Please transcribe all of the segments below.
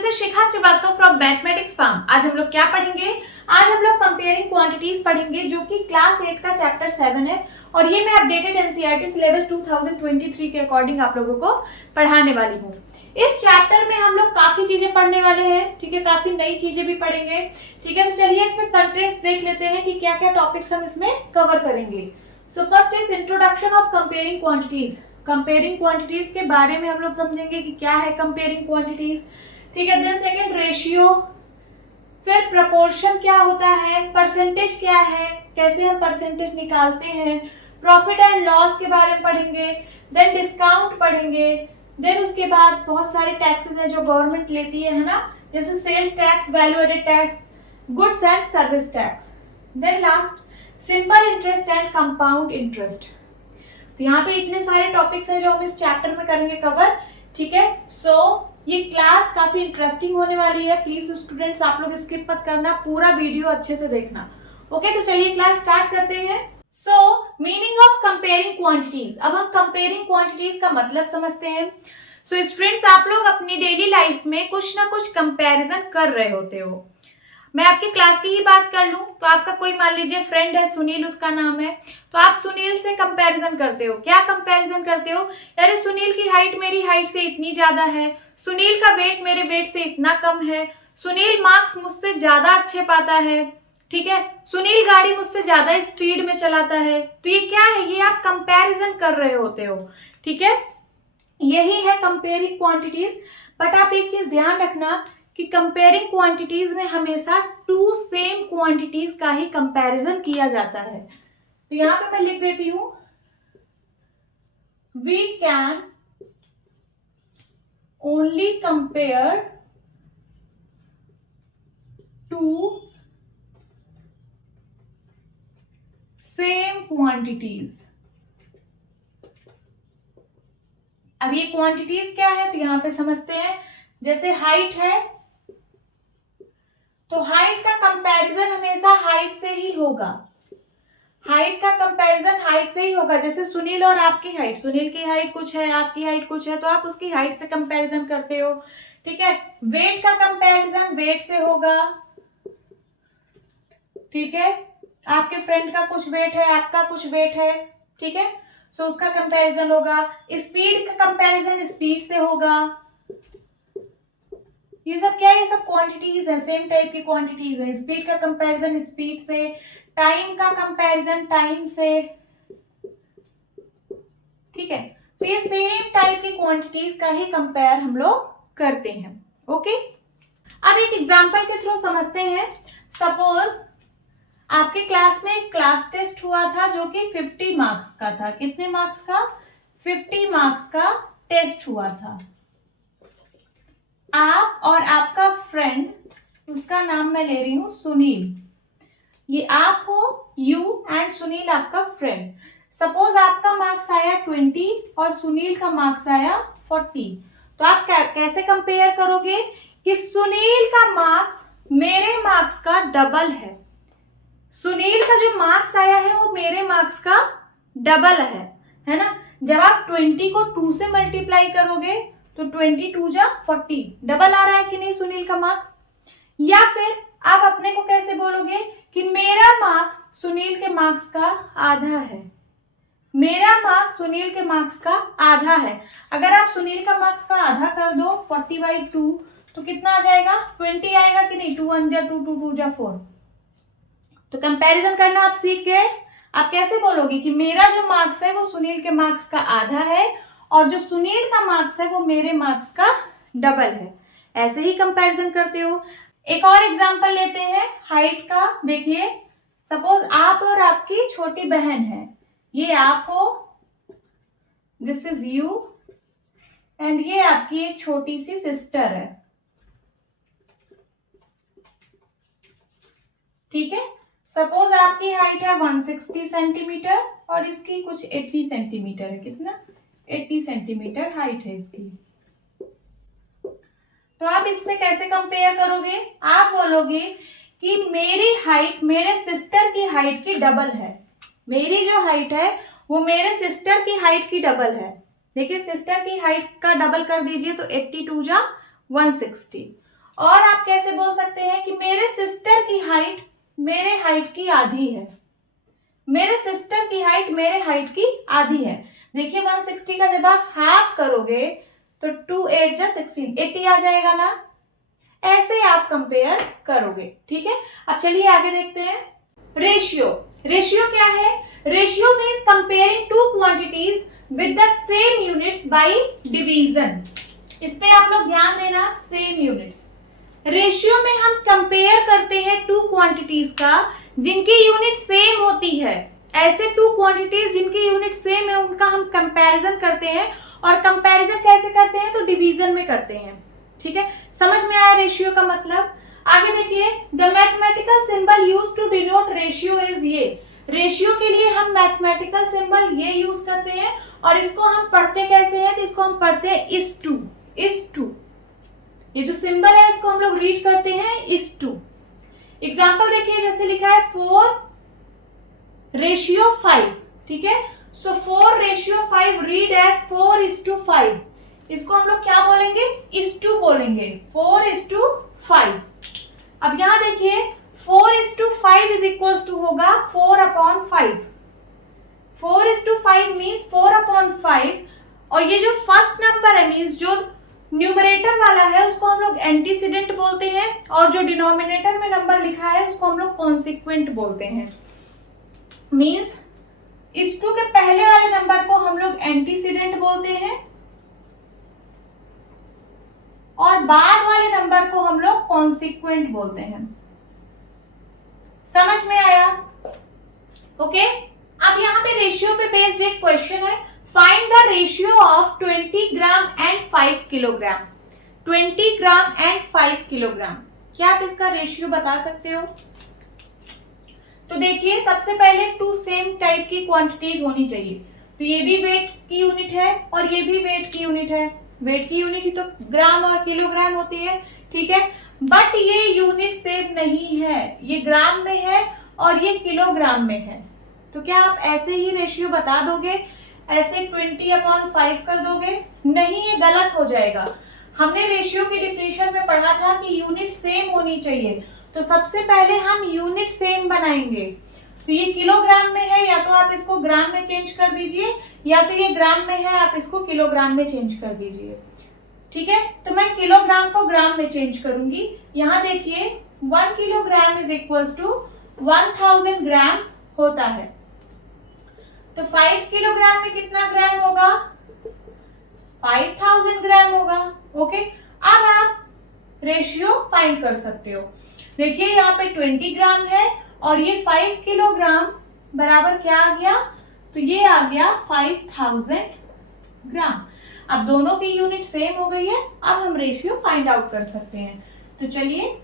This is Shikha Srivastava from mathematics farm. आज हम लोग क्या पढ़ेंगे? आज हम लोग कंपेयरिंग क्वांटिटीज पढ़ेंगे जो कि क्लास 8 का चैप्टर 7 है और ये मैं अपडेटेड एनसीईआरटी सिलेबस 2023 के अकॉर्डिंग आप लोगों को पढ़ाने वाली हूँ। इस चैप्टर में हम लोग काफी चीजें पढ़ने वाले हैं, ठीक है, काफी नई चीजें भी पढ़ेंगे, ठीक है। तो चलिए इसमें कंटेंट्स देख लेते हैं कि क्या क्या टॉपिक्स हम इसमें कवर करेंगे। So first is introduction of comparing quantities. Comparing quantities के बारे में हम लोग समझेंगे कि क्या है कंपेयरिंग क्वांटिटीज, ठीक है। देन सेकंड रेशियो, फिर प्रपोर्शन क्या होता है, परसेंटेज क्या है, कैसे हम परसेंटेज निकालते हैं, प्रॉफिट एंड लॉस के बारे में पढ़ेंगे, देन डिस्काउंट पढ़ेंगे, देन उसके बाद बहुत सारे टैक्सेस हैं जो गवर्नमेंट लेती है ना, जैसे sales tax, value added tax, goods and service tax, then last simple interest and compound interest. तो यहाँ पे इतने सारे टॉपिक्स हैं जो हम इस चैप्टर में करेंगे कवर, ठीक है। सो ये क्लास काफी इंटरेस्टिंग होने वाली है, प्लीज स्टूडेंट्स आप लोग स्किप मत करना, पूरा वीडियो अच्छे से देखना। ओके, तो चलिए क्लास स्टार्ट करते हैं। सो मीनिंग ऑफ कंपेयरिंग क्वांटिटीज। अब हम कंपेयरिंग क्वांटिटीज का मतलब समझते हैं। सो स्टूडेंट्स आप लोग अपनी डेली लाइफ में कुछ ना कुछ कंपैरिजन कर रहे होते हो। मैं आपकी क्लास की ही बात कर लूं तो आपका कोई मान लीजिए फ्रेंड है, सुनील उसका नाम है, तो आप सुनील से कंपैरिजन करते हो। क्या कंपैरिजन करते हो? अरे सुनील की हाइट मेरी हाइट से इतनी ज्यादा है, सुनील का वेट मेरे वेट से इतना कम है, सुनील मार्क्स मुझसे ज्यादा अच्छे पाता है, ठीक है, सुनील गाड़ी मुझसे ज्यादा स्पीड में चलाता है। तो ये क्या है? ये आप कंपैरिजन कर रहे होते हो, ठीक है। यही है कंपेयरिंग क्वांटिटीज। बट आप एक चीज ध्यान रखना कि कंपेयरिंग क्वांटिटीज में हमेशा टू सेम क्वांटिटीज का ही कंपैरिजन किया जाता है। तो यहां पे मैं लिख देती हूं, we can only compare two same quantities. अब ये क्वांटिटीज क्या है तो यहां पे समझते हैं। जैसे हाइट है तो हाइट का कंपैरिजन हमेशा हाइट से ही होगा, हाइट का कंपैरिजन हाइट से ही होगा। जैसे सुनील और आपकी हाइट, सुनील की हाइट कुछ है, आपकी हाइट कुछ है, तो आप उसकी हाइट से कंपैरिजन करते हो, ठीक है। वेट का कंपैरिजन वेट से होगा, ठीक है। आपके फ्रेंड का कुछ वेट है, आपका कुछ वेट है, ठीक है, सो उसका कंपैरिजन होगा। स्पीड का कंपैरिजन स्पीड से होगा। ये सब क्या है? ये सब क्वांटिटीज है, सेम टाइप की क्वांटिटीज है। स्पीड का कंपैरिजन स्पीड से, टाइम का कंपैरिजन टाइम से, ठीक है। तो ये सेम टाइप की क्वांटिटीज का ही कंपेयर हम लोग करते हैं। ओके, अब एक एग्जांपल के थ्रू समझते हैं। सपोज आपके क्लास में एक क्लास टेस्ट हुआ था जो कि 50 मार्क्स का था। कितने मार्क्स का? 50 मार्क्स का टेस्ट हुआ था। आप और आपका फ्रेंड, उसका नाम मैं ले रही हूं सुनील, ये आप हो, यू एंड सुनील आपका फ्रेंड। सपोज आपका मार्क्स आया 20 और सुनील का मार्क्स आया 40। तो आप कैसे कंपेयर करोगे कि सुनील का मार्क्स मेरे मार्क्स का डबल है, सुनील का जो मार्क्स आया है वो मेरे मार्क्स का डबल है ना। जब आप 20 को 2 से मल्टीप्लाई करोगे तो 22 जा 40, डबल आ रहा है कि नहीं सुनील का मार्क्स। या फिर आप अपने को कैसे बोलोगे कि मेरा मार्क्स सुनील के मार्क्स का आधा है, मेरा मार्क्स सुनील के मार्क्स का आधा है। अगर आप सुनील का मार्क्स का आधा कर दो 40/2 तो कितना आ जाएगा? 20 आएगा कि नहीं। 2 1 जा 2, 2 2 जा 4। तो कंपैरिजन करना आप सीख गए। आप कैसे बोलोगे कि मेरा जो मार्क्स है वो सुनील के मार्क्स का आधा है और जो सुनील का मार्क्स है वो मेरे मार्क्स का डबल है। ऐसे ही कंपैरिजन करते हो। एक और एग्जांपल लेते हैं हाइट का। देखिए, सपोज आप और आपकी छोटी बहन है, ये आप हो, दिस इज यू, एंड ये आपकी एक छोटी सी सिस्टर है, ठीक है। सपोज आपकी हाइट है 160 सेंटीमीटर और इसकी कुछ 80 सेंटीमीटर है। कितना? 80 सेंटीमीटर हाइट है इसकी। तो आप इससे कैसे कंपेयर करोगे? आप बोलोगे कि मेरी हाइट मेरे सिस्टर की हाइट की डबल है, मेरी जो हाइट है वो मेरे सिस्टर की हाइट की डबल है। देखिए सिस्टर की हाइट का डबल कर दीजिए तो 82 जा 160। और आप कैसे बोल सकते हैं कि मेरे सिस्टर की हाइट मेरे हाइट की आधी है, मेरे सिस्टर की हाइट मेरे हाइट की आधी है। देखिए 160 का जब आप हाफ करोगे तो 2 8 जा 16, 80 आ जाएगा ना। ऐसे आप कंपेयर करोगे, ठीक है। अब चलिए आगे देखते हैं। रेशियो, रेशियो क्या है? Ratio means comparing two quantities with the same units by division. इस पे आप लोग ध्यान देना, सेम यूनिट्स। रेशियो में हम कंपेयर करते हैं टू क्वांटिटीज का जिनकी यूनिट सेम होती है। ऐसे टू क्वांटिटीज जिनकी यूनिट सेम है उनका हम कंपैरिजन करते हैं, और कंपैरिजन कैसे करते हैं? तो डिवीजन में करते हैं, ठीक है। समझ में आया रेशियो का मतलब? आगे देखिए, the mathematical symbol use to denote ratio is ये। रेशियो के लिए हम मैथमेटिकल सिंबल ये यूज करते हैं, और इसको हम पढ़ते कैसे हैं? तो इसको हम पढ़ते हैं इस टू, इस टू। ये जो सिंबल है इसको हम लोग रीड करते हैं इस टू। एग्जाम्पल देखिए, जैसे लिखा है 4:5, ठीक है। सो 4:5 रीड एज 4:5। इसको हम लोग क्या बोलेंगे? इस टू बोलेंगे, 4:5। अब यहां देखिए 4:5 इज इक्वल टू होगा 4/5। 4:5 मीन्स 4/5, और ये जो फर्स्ट नंबर है मीन्स जो न्यूमरेटर वाला है उसको हम लोग एंटीसीडेंट बोलते हैं, और जो डिनोमिनेटर में नंबर लिखा है उसको हम लोग कॉन्सिक्वेंट बोलते हैं। मीन्स इस टू के पहले वाले नंबर को हम लोग एंटीसीडेंट बोलते हैं, और बाद वाले नंबर को हम लोग कॉन्सिक्वेंट बोलते हैं। समझ में आया? ओके। अब यहाँ पे रेशियो पे बेस्ड एक क्वेश्चन है, find the ratio of 20 gram and 5 kilogram. 20 gram and 5 kilogram, क्या आप इसका रेशियो बता सकते हो? तो देखिए, सबसे पहले टू सेम टाइप की क्वांटिटीज होनी चाहिए। तो ये भी वेट की यूनिट है और ये भी वेट की यूनिट है। वेट की यूनिट ही तो ग्राम और किलोग्राम होती है, ठीक है। बट ये यूनिट सेम नहीं है, ये ग्राम में है और ये किलोग्राम में है। तो क्या आप ऐसे ही रेशियो बता दोगे, ऐसे 20/5 कर दोगे? नहीं, ये गलत हो जाएगा। हमने रेशियो की डिफिनेशन में पढ़ा था कि यूनिट सेम होनी चाहिए, तो सबसे पहले हम यूनिट सेम बनाएंगे। तो ये किलोग्राम में है, या तो आप इसको ग्राम में चेंज कर दीजिए, या तो ये ग्राम में है आप इसको किलोग्राम में चेंज कर दीजिए, ठीक है। तो मैं किलोग्राम को ग्राम में चेंज करूंगी। यहाँ देखिए 1 किलोग्राम इज इक्वल्स टू 1000 ग्राम होता है। तो 5 किलोग्राम में कितना ग्राम होगा? 5000 ग्राम होगा। ओके, अब आप रेशियो फाइंड कर सकते हो। देखिए यहाँ पे 20 ग्राम है और ये 5 किलोग्राम बराबर क्या आ गया? तो ये आ गया 5000 ग्राम। अब दोनों की यूनिट सेम हो गई है, अब हम रेशियो फाइंड आउट कर सकते हैं। तो चलिए,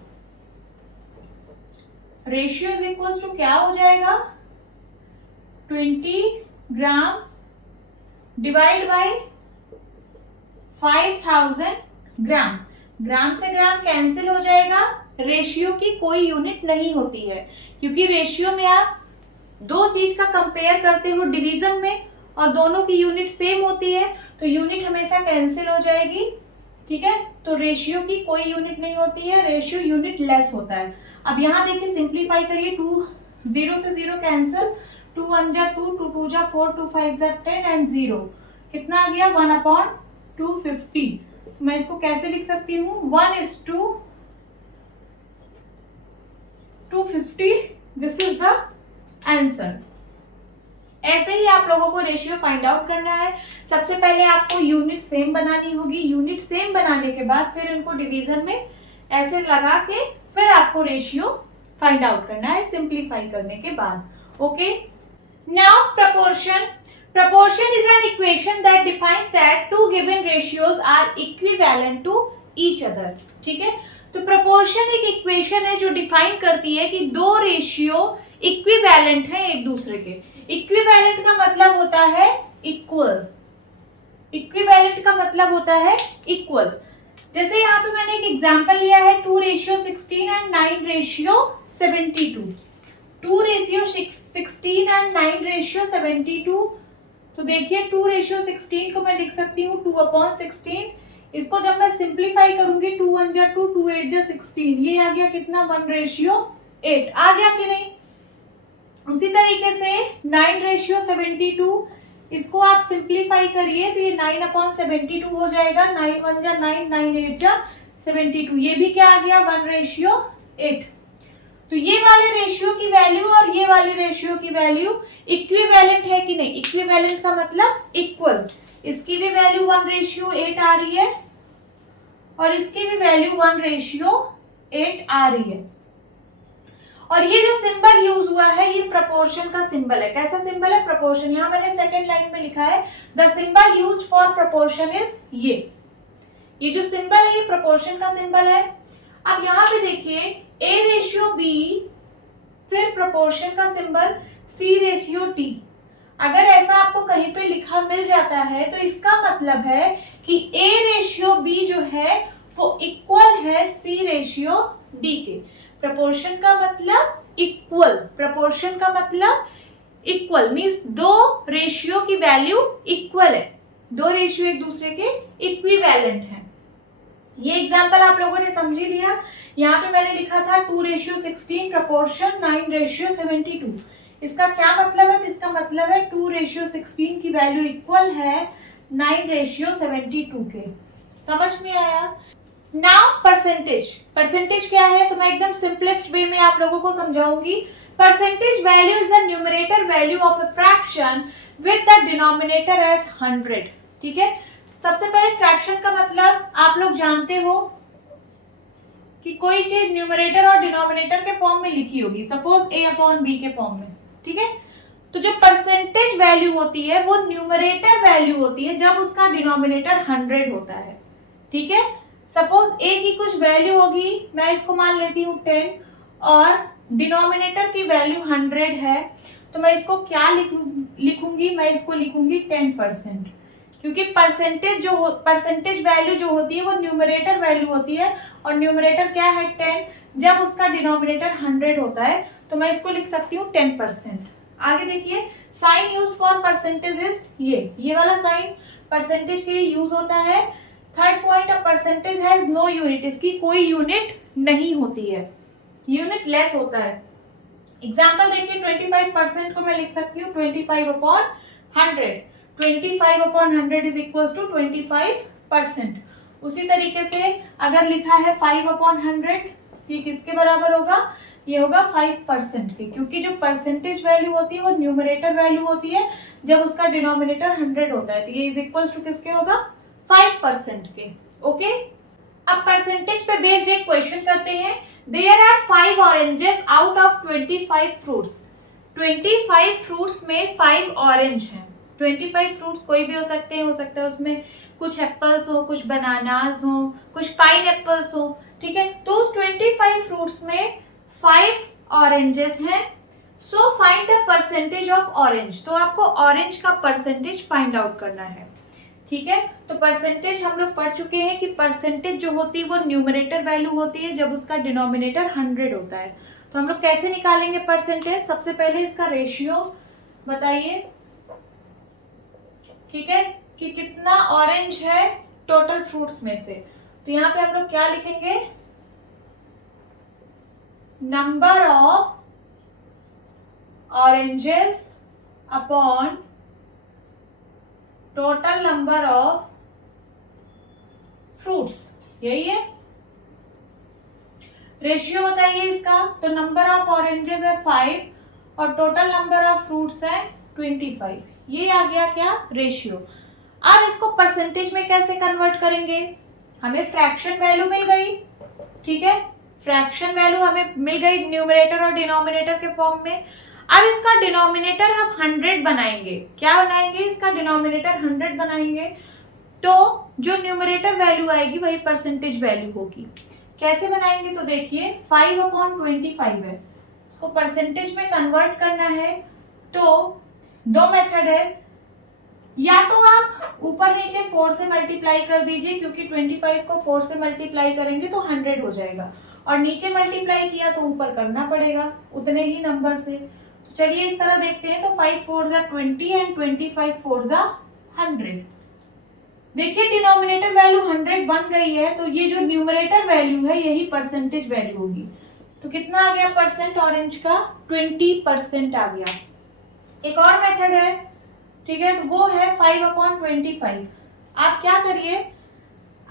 रेशियो इज इक्वल टू क्या हो जाएगा? 20 ग्राम डिवाइड बाय 5000 ग्राम। ग्राम से ग्राम कैंसिल हो जाएगा, रेशियो की कोई यूनिट नहीं होती है, क्योंकि रेशियो में आप दो चीज का कंपेयर करते हो डिवीजन में और दोनों की यूनिट सेम होती है, तो यूनिट हमेशा कैंसिल हो जाएगी, ठीक है। तो रेशियो की कोई यूनिट नहीं होती है, रेशियो यूनिट लेस होता है। अब यहाँ देखिए, सिंप्लीफाई करिए, 2 0 से 0 कैंसिल, 2 1 जा 2, 2 2 जा 4, 2 5 जा 10 एंड 0 कितना आ गया? 1/250। मैं इसको कैसे लिख सकती हूँ? 1:250, दिस इज द आंसर। ऐसे ही आप लोगों को रेशियो फाइंड आउट करना है। सबसे पहले आपको यूनिट सेम बनानी होगी, यूनिट सेम बनाने के बाद फिर इनको डिवीजन में ऐसे लगा के फिर आपको रेशियो फाइंड आउट करना है, सिंप्लीफाई करने के बाद। Okay, now proportion. Proportion is an equation that defines that two given ratios are equivalent to each other, ठीक है। तो proportion एक इक्वेशन है जो डिफाइन करती है कि दो रेशियो इक्विवेलेंट है एक दूसरे के। इक्विवेलेंट का मतलब होता है इक्वल, इक्विवेलेंट का मतलब होता है इक्वल। जैसे यहाँ पे मैंने एक एग्जांपल लिया है 2:16 एंड 9:72। 2:16 एंड 9:72। तो देखिए 2:16 को मैं लिख सकती हूँ 2/16 इसको जब मैं सिंप्लीफाई करूंगी 2 1 जा 2, 2 8 जा 16, ये आ गया कितना 1:8 आ गया कि नहीं। उसी तरीके से 9:72, इसको आप सिंप्लीफाई करिए तो ये 9/72 हो जाएगा। 9 1 जा 9, 9 8 जा 72, ये भी क्या आ गया 1:8। तो ये वाले रेशियो की वैल्यू और ये वाले रेशियो की वैल्यू इक्विवेलेंट है कि नहीं। इक्विवेलेंट का मतलब इक्वल, इसकी भी वैल्यू 1:8 आ रही है और इसकी भी वैल्यू 1:8 आ रही है। और ये जो सिंबल यूज हुआ है ये प्रोपोर्शन का सिंबल है। कैसा सिंबल है? प्रोपोर्शन। यहां मैंने सेकंड लाइन में लिखा है the symbol used for proportion is ये जो सिंबल है ये प्रोपोर्शन का सिंबल है। अब यहाँ पे देखिए A/B, फिर प्रोपोर्शन का सिंबल C/T। अगर ऐसा आपको कहीं पे लिखा मिल जाता है तो इसका मतलब है कि A/B जो है वो इक्वल है C/D के। प्रोपोर्शन का मतलब इक्वल, प्रोपोर्शन का मतलब इक्वल मींस दो रेशियो की वैल्यू इक्वल है, दो रेशियो एक दूसरे के इक्विवेलेंट है। ये एग्जांपल आप लोगों ने समझ ही लिया। यहाँ पे मैंने लिखा था 2:16 प्रोपोर्शन 9:72। इसका क्या मतलब है? इसका मतलब है 2:16 की वैल्यू इक्वल है 9:72 के। समझ में आया? Now percentage. परसेंटेज क्या है तो मैं एकदम सिंपलेस्ट वे में आप लोगों को समझाऊंगी। Percentage value is the numerator value of a fraction with the denominator as 100। ठीक है, सबसे पहले फ्रैक्शन का मतलब आप लोग जानते हो कि कोई चीज न्यूमरेटर और डिनोमिनेटर के फॉर्म में लिखी होगी, सपोज A/B के फॉर्म में। ठीक है, तो जो परसेंटेज वैल्यू होती है वो न्यूमरेटर वैल्यू होती है जब उसका डिनोमिनेटर 100 होता है। ठीक है, सपोज A की कुछ वैल्यू होगी, मैं इसको मान लेती हूँ 10 और डिनोमिनेटर की वैल्यू 100 है, तो मैं इसको क्या लिखूंगी? मैं इसको लिखूंगी 10%, क्योंकि परसेंटेज वैल्यू जो होती है वो न्यूमरेटर वैल्यू होती है और न्यूमरेटर क्या है 10, जब उसका डिनोमिनेटर 100 होता है तो मैं इसको लिख सकती हूँ 10%। आगे देखिए sign use for percentage is ये वाला साइन परसेंटेज के लिए यूज होता है। Third point, a percentage has no unit, इसकी कोई यूनिट नहीं होती है, यूनिट लेस होता है। एग्जाम्पल देखिए 25% को मैं लिख सकती हूँ 25/100, 25/100 इज इक्वल टू 25%। उसी तरीके से अगर लिखा है 5/100, ये किसके बराबर होगा? ये होगा 5% के, क्योंकि जो परसेंटेज वैल्यू होती है वो न्यूमरेटर वैल्यू होती है जब उसका डिनोमिनेटर 100 होता है, तो ये इज इक्वल टू किसके होगा? 5% के। ओके, अब परसेंटेज पे बेस्ड एक क्वेश्चन करते हैं। There are 5 oranges out of 25 fruits. 25 fruits में 5 ऑरेंज हैं। 25 फ्रूट्स कोई भी हो सकते हैं, हो सकता है उसमें कुछ एप्पल्स हो, कुछ बनानास हो, कुछ पाइन एप्पल्स हो। ठीक है, तो उस 25 फ्रूट्स में 5 ऑरेंजेस हैं। So find the percentage of orange. तो आपको ऑरेंज का परसेंटेज फाइंड आउट करना है। ठीक है, तो परसेंटेज हम लोग पढ़ चुके हैं कि परसेंटेज जो होती है वो न्यूमरेटर वैल्यू होती है जब उसका डिनोमिनेटर 100 होता है। तो हम लोग कैसे निकालेंगे परसेंटेज? सबसे पहले इसका रेशियो बताइए। ठीक है, कि कितना ऑरेंज है टोटल फ्रूट्स में से। तो यहाँ पे हम लोग क्या लिखेंगे? Number of oranges upon total number of fruits, यही है रेशियो। बताइए इसका। तो नंबर ऑफ ऑरेंजेस है 5 और टोटल नंबर ऑफ फ्रूट्स है 25। ये आ गया क्या? रेशियो। अब इसको परसेंटेज में कैसे कन्वर्ट करेंगे? हमें फ्रैक्शन वैल्यू मिल गई। ठीक है, फ्रैक्शन वैल्यू हमें मिल गई न्यूमरेटर और डिनोमिनेटर के फॉर्म में। अब इसका डिनोमिनेटर हम 100 बनाएंगे। क्या बनाएंगे? इसका डिनोमिनेटर 100 बनाएंगे, तो जो न्यूमरेटर वैल्यू आएगी वही परसेंटेज वैल्यू होगी। कैसे बनाएंगे? तो देखिए 5/25 है, इसको परसेंटेज में कन्वर्ट करना है तो दो मेथड है। या तो आप ऊपर नीचे 4 से मल्टीप्लाई कर दीजिए, क्योंकि 25 को 4 से मल्टीप्लाई करेंगे तो 100 हो जाएगा, और नीचे मल्टीप्लाई किया तो ऊपर करना पड़ेगा उतने ही नंबर से। चलिए इस तरह देखते हैं। तो 5 4 जा 20 एंड 25 4 जा 100। देखिए डिनोमिनेटर वैल्यू 100 बन गई है, तो ये जो न्यूमरेटर वैल्यू है यही परसेंटेज वैल्यू होगी। तो कितना आ गया परसेंट ऑरेंज का? 20% आ गया। एक और मेथड है, ठीक है, तो वो है 5/25। आप क्या करिए,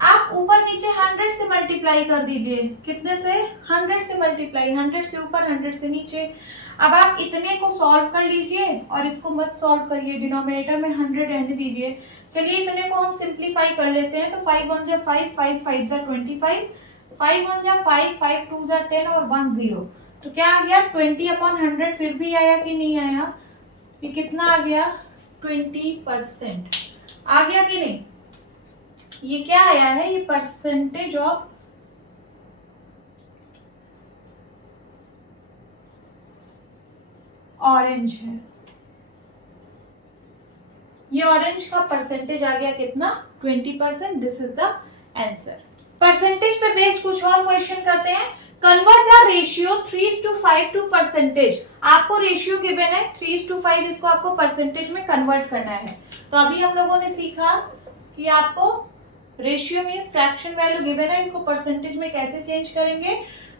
आप ऊपर नीचे 100 से मल्टीप्लाई कर दीजिए। कितने से? 100 से मल्टीप्लाई, 100 से ऊपर 100 से नीचे। अब आप इतने को सॉल्व कर लीजिए और इसको मत सॉल्व करिए, डिनोमिनेटर में 100 रहने दीजिए। चलिए इतने को हम सिंप्लीफाई कर लेते हैं। तो 5 1 जा 5, 5 5 जा 25, 5 1 जा 5, 5 2 जा 10 और 1 0। तो क्या आ गया? 20/100। फिर भी आया कि नहीं आया? ये कितना आ गया? 20% आ गया कि नहीं? ये क्या आया है? ये परसेंटेज ऑफ ऑरेंज है। ये ऑरेंज का परसेंटेज आ गया कितना? 20%। This is the answer. Percentage पे बेस्ड कुछ और क्वेश्चन करते हैं। Convert the ratio 3:5 to percentage. आपको रेशियो गिवन है 3:5, इसको आपको परसेंटेज में कन्वर्ट करना है। तो अभी हम लोगों ने सीखा कि आपको ratio means fraction value given है, इसको परसेंटेज में कैसे चेंज करेंगे।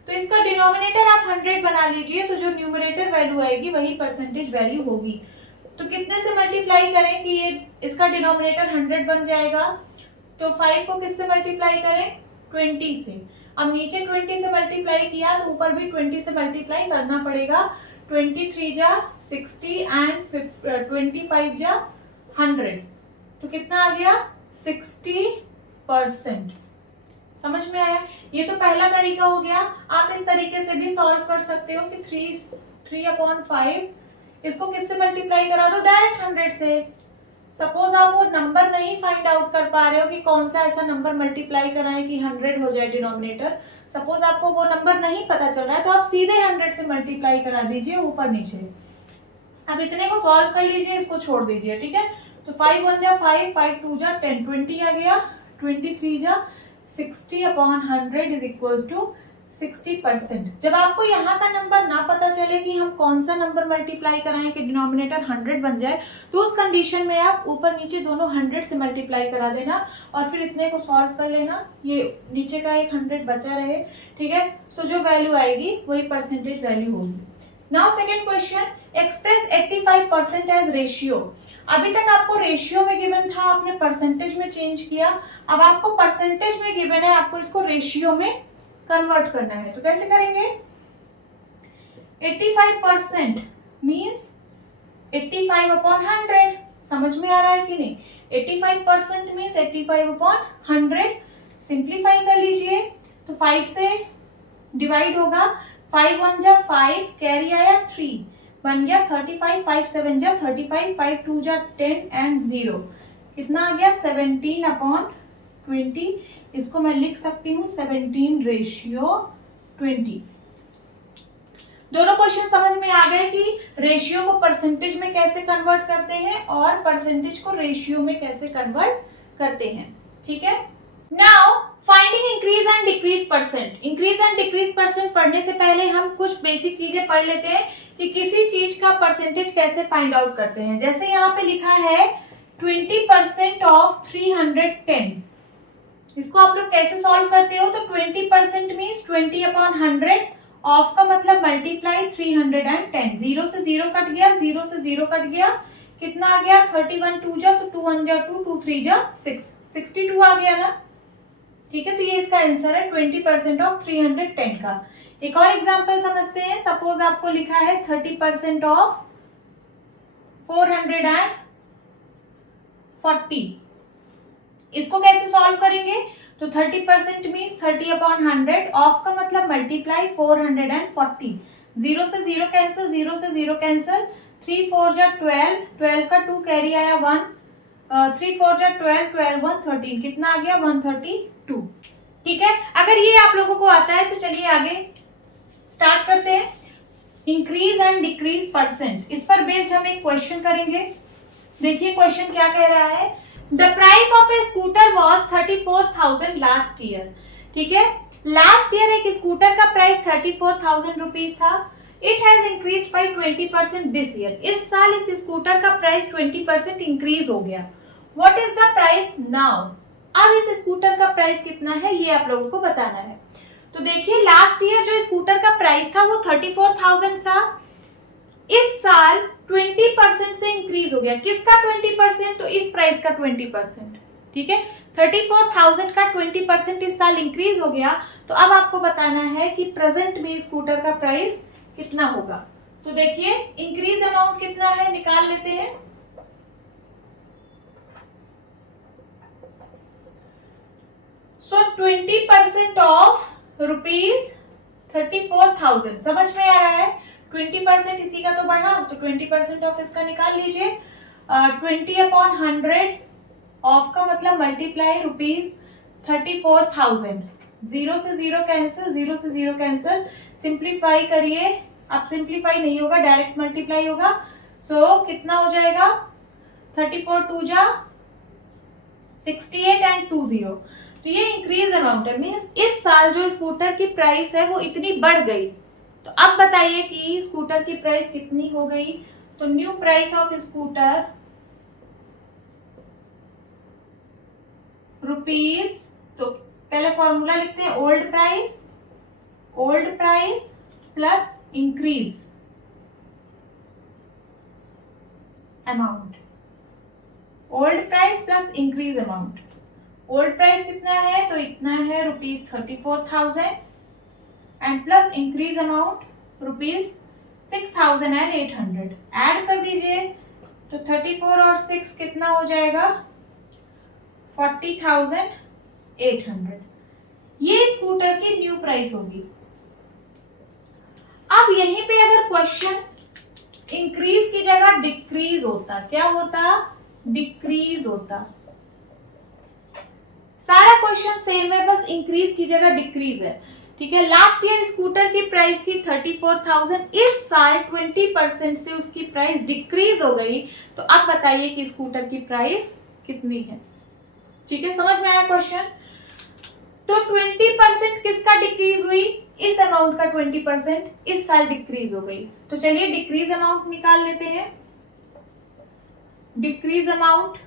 तो इसका डिनोमिनेटर आप 100 बना लीजिए, तो जो न्यूमरेटर वैल्यू आएगी वही परसेंटेज वैल्यू होगी। तो कितने से मल्टीप्लाई करें कि ये इसका डिनोमिनेटर 100 बन जाएगा? तो 5 को किससे मल्टीप्लाई करें? 20 से। अब नीचे 20 से मल्टीप्लाई किया तो ऊपर भी 20 से मल्टीप्लाई करना पड़ेगा। 23 जा 60 एंड 25 जा 100। तो कितना आ गया? 60%। समझ में आया? ये तो पहला तरीका हो गया। आप इस तरीके से भी सॉल्व कर सकते हो कि 3/5 इसको किससे मल्टीप्लाई करा दो? डायरेक्ट 100 से। सपोज आप वो नंबर नहीं फाइंड आउट कर पा रहे हो कि कौन सा ऐसा नंबर मल्टीप्लाई कराएं कि 100 हो जाए डिनोमिनेटर। सपोज आपको वो नंबर नहीं पता चल रहा है, तो आप सीधे 100 से मल्टीप्लाई करा दीजिए ऊपर नीचे। अब इतने को सॉल्व कर लीजिए, इसको छोड़ दीजिए, ठीक है। तो 5 1 जा 5, 5 2 जा 10, 20 आ गया। 23 जा 60/100 इज इक्वल टू 60%। जब आपको यहाँ का नंबर ना पता चले कि हम कौन सा नंबर मल्टीप्लाई कराएं कि डिनोमिनेटर 100 बन जाए, तो उस कंडीशन में आप ऊपर नीचे दोनों 100 से मल्टीप्लाई करा देना और फिर इतने को सॉल्व कर लेना। ये नीचे का एक 100 बचा रहे, ठीक है। सो जो वैल्यू आएगी वही परसेंटेज वैल्यू होगी। Now second question, express 85% as ratio. अभी तक आपको रेशियो में गिवन था, आपने परसेंटेज में चेंज किया। अब आपको परसेंटेज में गिवन है, आपको इसको रेशियो में कन्वर्ट करना है। तो कैसे करेंगे? 85% मीन्स 85/100। समझ में आ रहा है कि नहीं? 85% मीन्स 85/100। सिंप्लीफाई कर लीजिए तो 5 से डिवाइड होगा। 5 1 जा 5, कैरी आया 3, बन गया 35, 5 7 जा 35, 5 2 जा 10 एंड 0। कितना आ गया? 17/20। इसको मैं लिख सकती हूँ 17/20। दोनों क्वेश्चन समझ में आ गए कि रेशियो को परसेंटेज में कैसे कन्वर्ट करते हैं और परसेंटेज को रेशियो में कैसे कन्वर्ट करते हैं, ठीक है। Now finding increase and decrease percent. Increase and decrease percent पढ़ने से पहले हम कुछ बेसिक चीजें पढ़ लेते हैं कि किसी चीज का परसेंटेज कैसे फाइंड आउट करते हैं। जैसे यहाँ पे लिखा है 20% ऑफ 310, इसको आप लोग कैसे सॉल्व करते हो? तो 20% मीन्स 20/100, ऑफ का मतलब मल्टीप्लाई 310। 0 से 0 कट गया, 0 से 0 कट गया, कितना आ गया? 31 2 जा तो 2 1 जा 2, 2 3 जा 6, 62 आ गया ना, ठीक है। तो ये इसका आंसर है 20% ऑफ 310 का। एक और एग्जांपल समझते हैं। सपोज आपको लिखा है 30% ऑफ 440, इसको कैसे सॉल्व करेंगे? तो 30% मीन्स 30/100, ऑफ का मतलब मल्टीप्लाई 440। 0 से 0 कैंसिल, 0 से 0 कैंसिल, 3 4 जा 12, 12 का 2 कैरी आया 1, 3 4 जा 12, 12 1 13, कितना आ गया? 132, ठीक है। अगर ये आप लोगों को आता है तो चलिए आगे स्टार्ट करते हैं। इंक्रीज एंड डिक्रीज परसेंट, इस पर बेस्ड हम एक क्वेश्चन करेंगे। देखिए क्वेश्चन क्या कह रहा है। The price of A scooter was 34,000 last year, ठीक है। लास्ट ईयर एक स्कूटर का प्राइस 34,000 रुपीज था। It has increase by 20% this year. इस साल इस स्कूटर का प्राइस 20% इंक्रीज हो गया। What is the price now. अब इस स्कूटर का प्राइस कितना है ये आप लोगों को बताना है। तो देखिए लास्ट ईयर जो स्कूटर का प्राइस था वो 34,000 था। इस साल 20% से इंक्रीज हो गया। किसका 20%? तो इस प्राइस का 20%। ठीक है, 34,000 का 20% इस साल इंक्रीज हो गया। तो अब आपको बताना है कि प्रेजेंट में स्कूटर का प्राइस कितना होगा। तो देखिए इंक्रीज अमाउंट कितना है निकाल लेते हैं। सो 20% ऑफ ₹34,000 समझ में आ रहा है। 20% इसी का तो बढ़ा, तो 20% ऑफ इसका निकाल लीजिए। 20/100 ऑफ का मतलब मल्टीप्लाई ₹34,000। जीरो से जीरो कैंसिल, जीरो से जीरो कैंसिल, सिंप्लीफाई करिए। अब सिंप्लीफाई नहीं होगा, डायरेक्ट मल्टीप्लाई होगा। सो कितना हो जाएगा? 34 2 जा 68 एंड 20। तो ये इंक्रीज अमाउंट है, मीन्स इस साल जो स्कूटर की प्राइस है वो इतनी बढ़ गई। तो अब बताइए कि स्कूटर की प्राइस कितनी हो गई। तो new price of scooter rupees, तो पहले फॉर्मूला लिखते हैं, old price plus increase amount. Old price plus increase amount. Old price कितना है? तो इतना है ₹34,000 and plus increase amount ₹6,800। Add कर दीजिए तो 34 और 6 कितना हो जाएगा? 40,800। ये स्कूटर की न्यू प्राइस होगी। अब यहीं पे अगर क्वेश्चन इंक्रीज की जगह डिक्रीज होता, क्या होता? डिक्रीज होता। सारा क्वेश्चन सेम है, बस इंक्रीज की जगह डिक्रीज है। ठीक है, लास्ट ईयर स्कूटर की प्राइस थी 34,000, इस साल 20% से उसकी प्राइस डिक्रीज हो गई। तो अब बताइए कि स्कूटर की प्राइस कितनी है। ठीक है, समझ में आया क्वेश्चन। तो 20% किसका डिक्रीज हुई? इस अमाउंट का 20% इस साल डिक्रीज हो गई। तो चलिए डिक्रीज अमाउंट निकाल लेते हैं। Decrease amount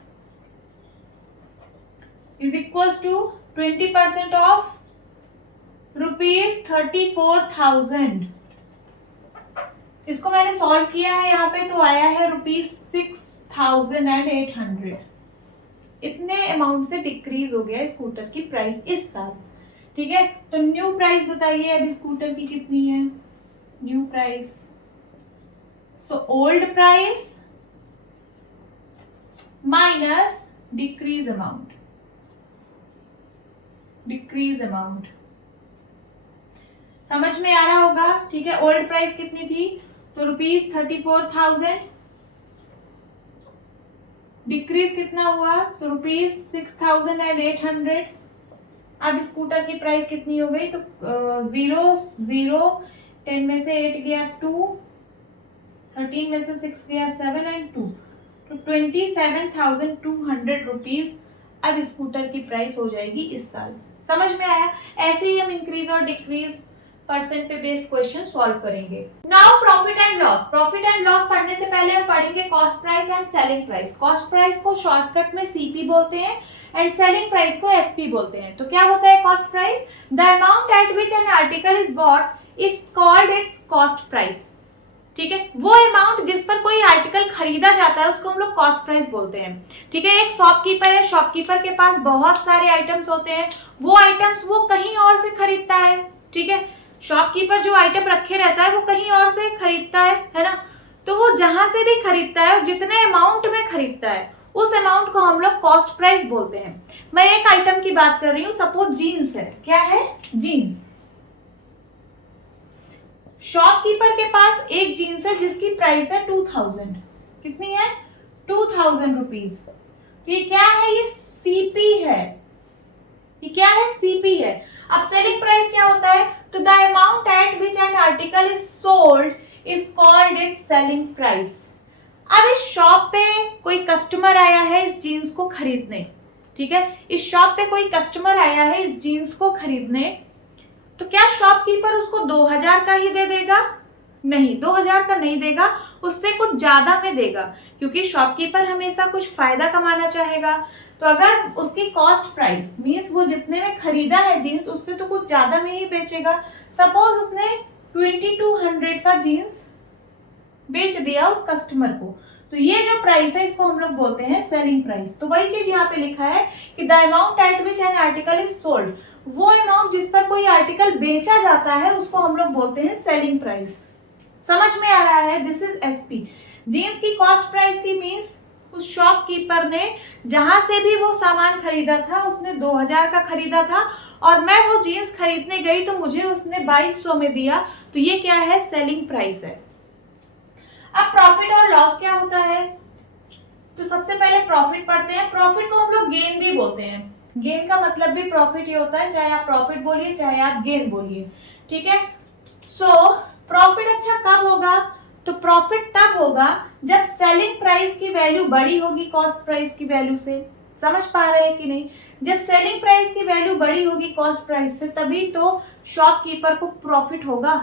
is equals to 20% of ₹34,000। इसको मैंने सॉल्व किया है यहाँ पे, तो आया है ₹6,800। इतने अमाउंट से डिक्रीज हो गया स्कूटर की प्राइस इस साल। ठीक है, तो न्यू प्राइस बताइए अब स्कूटर की कितनी है। New price, so old price minus decrease amount. Decrease amount समझ में आ रहा होगा। ठीक है, ओल्ड प्राइस कितनी थी? तो ₹34,000। डिक्रीज कितना हुआ? तो ₹6,800। अब स्कूटर की प्राइस कितनी हो गई? तो 0 0 10 में से 8 गया 2, 13 में से 6 गया 7 एंड 2, तो ₹27,200 अब स्कूटर की प्राइस हो जाएगी इस साल। समझ में आया। ऐसे ही हम इंक्रीज और डिक्रीज परसेंट पे बेस्ड क्वेश्चन सॉल्व करेंगे। Now profit and loss. Profit and loss पढ़ने से पहले हम पढ़ेंगे cost price and selling price. Cost price को शॉर्टकट में सीपी बोलते हैं एंड सेलिंग प्राइस को एसपी बोलते हैं। तो क्या होता है cost price? The amount at which an article is bought is called its cost price. ठीक है, वो अमाउंट जिस पर कोई आर्टिकल खरीदा जाता है उसको हम लोग कॉस्ट प्राइस बोलते हैं। ठीक है, एक शॉपकीपर है, शॉपकीपर के पास बहुत सारे आइटम्स होते हैं, वो आइटम्स वो कहीं और से खरीदता है। ठीक है, शॉपकीपर जो आइटम रखे रहता है वो कहीं और से खरीदता है ना। तो वो जहां से भी खरीदता है, जितने अमाउंट में खरीदता है, उस अमाउंट को हम लोग कॉस्ट प्राइस बोलते हैं। मैं एक आइटम की बात कर रही हूँ, सपोज जीन्स है। क्या है? जीन्स। शॉपकीपर के पास एक जीन्स है जिसकी प्राइस है 2000। कितनी है? 2000 रुपीज। तो ये क्या है? ये सीपी है। ये क्या है? सीपी है। अब सेलिंग प्राइस क्या होता है? तो the amount at which an article is sold is called its selling price. अब इस शॉप पे कोई कस्टमर आया है इस जीन्स को खरीदने। ठीक है, इस शॉप पे कोई कस्टमर आया है इस जीन्स को खरीदने, तो क्या शॉपकीपर उसको 2000 का ही दे देगा? नहीं, 2000 का नहीं देगा, उससे कुछ ज्यादा में देगा, क्योंकि शॉपकीपर हमेशा कुछ फायदा कमाना चाहेगा। तो अगर उसकी कॉस्ट प्राइस मीन्स वो जितने में खरीदा है जीन्स उससे तो कुछ ज्यादा में ही बेचेगा। सपोज उसने 2200 का जीन्स बेच दिया उस कस्टमर को, तो ये जो प्राइस है इसको हम लोग बोलते हैं सेलिंग प्राइस। तो वही चीज यहाँ पे लिखा है कि the amount at which an article is sold, वो अमाउंट जिस पर कोई आर्टिकल बेचा जाता है उसको हम लोग बोलते हैं सेलिंग प्राइस। समझ में आ रहा है? This is SP. जीन्स की कॉस्ट प्राइस थी मीन्स उस शॉपकीपर ने जहां से भी वो सामान खरीदा था उसने 2000 का खरीदा था, और मैं वो जीन्स खरीदने गई तो मुझे उसने 2200 में दिया, तो ये क्या है? सेलिंग प्राइस है। अब प्रॉफिट और लॉस क्या होता है? तो सबसे पहले प्रॉफिट पढ़ते हैं। प्रॉफिट को हम लोग गेन भी बोलते हैं। गेन का मतलब भी प्रॉफिट ही होता है, चाहे आप प्रॉफिट बोलिए चाहे आप गेन बोलिए, ठीक है। सो प्रॉफिट अच्छा कब होगा? तो प्रॉफिट तब होगा जब सेलिंग प्राइस की वैल्यू बड़ी होगी कॉस्ट प्राइस की वैल्यू से। समझ पा रहे हैं कि नहीं? जब सेलिंग प्राइस की वैल्यू बड़ी होगी कॉस्ट प्राइस से तभी तो शॉपकीपर को प्रॉफिट होगा।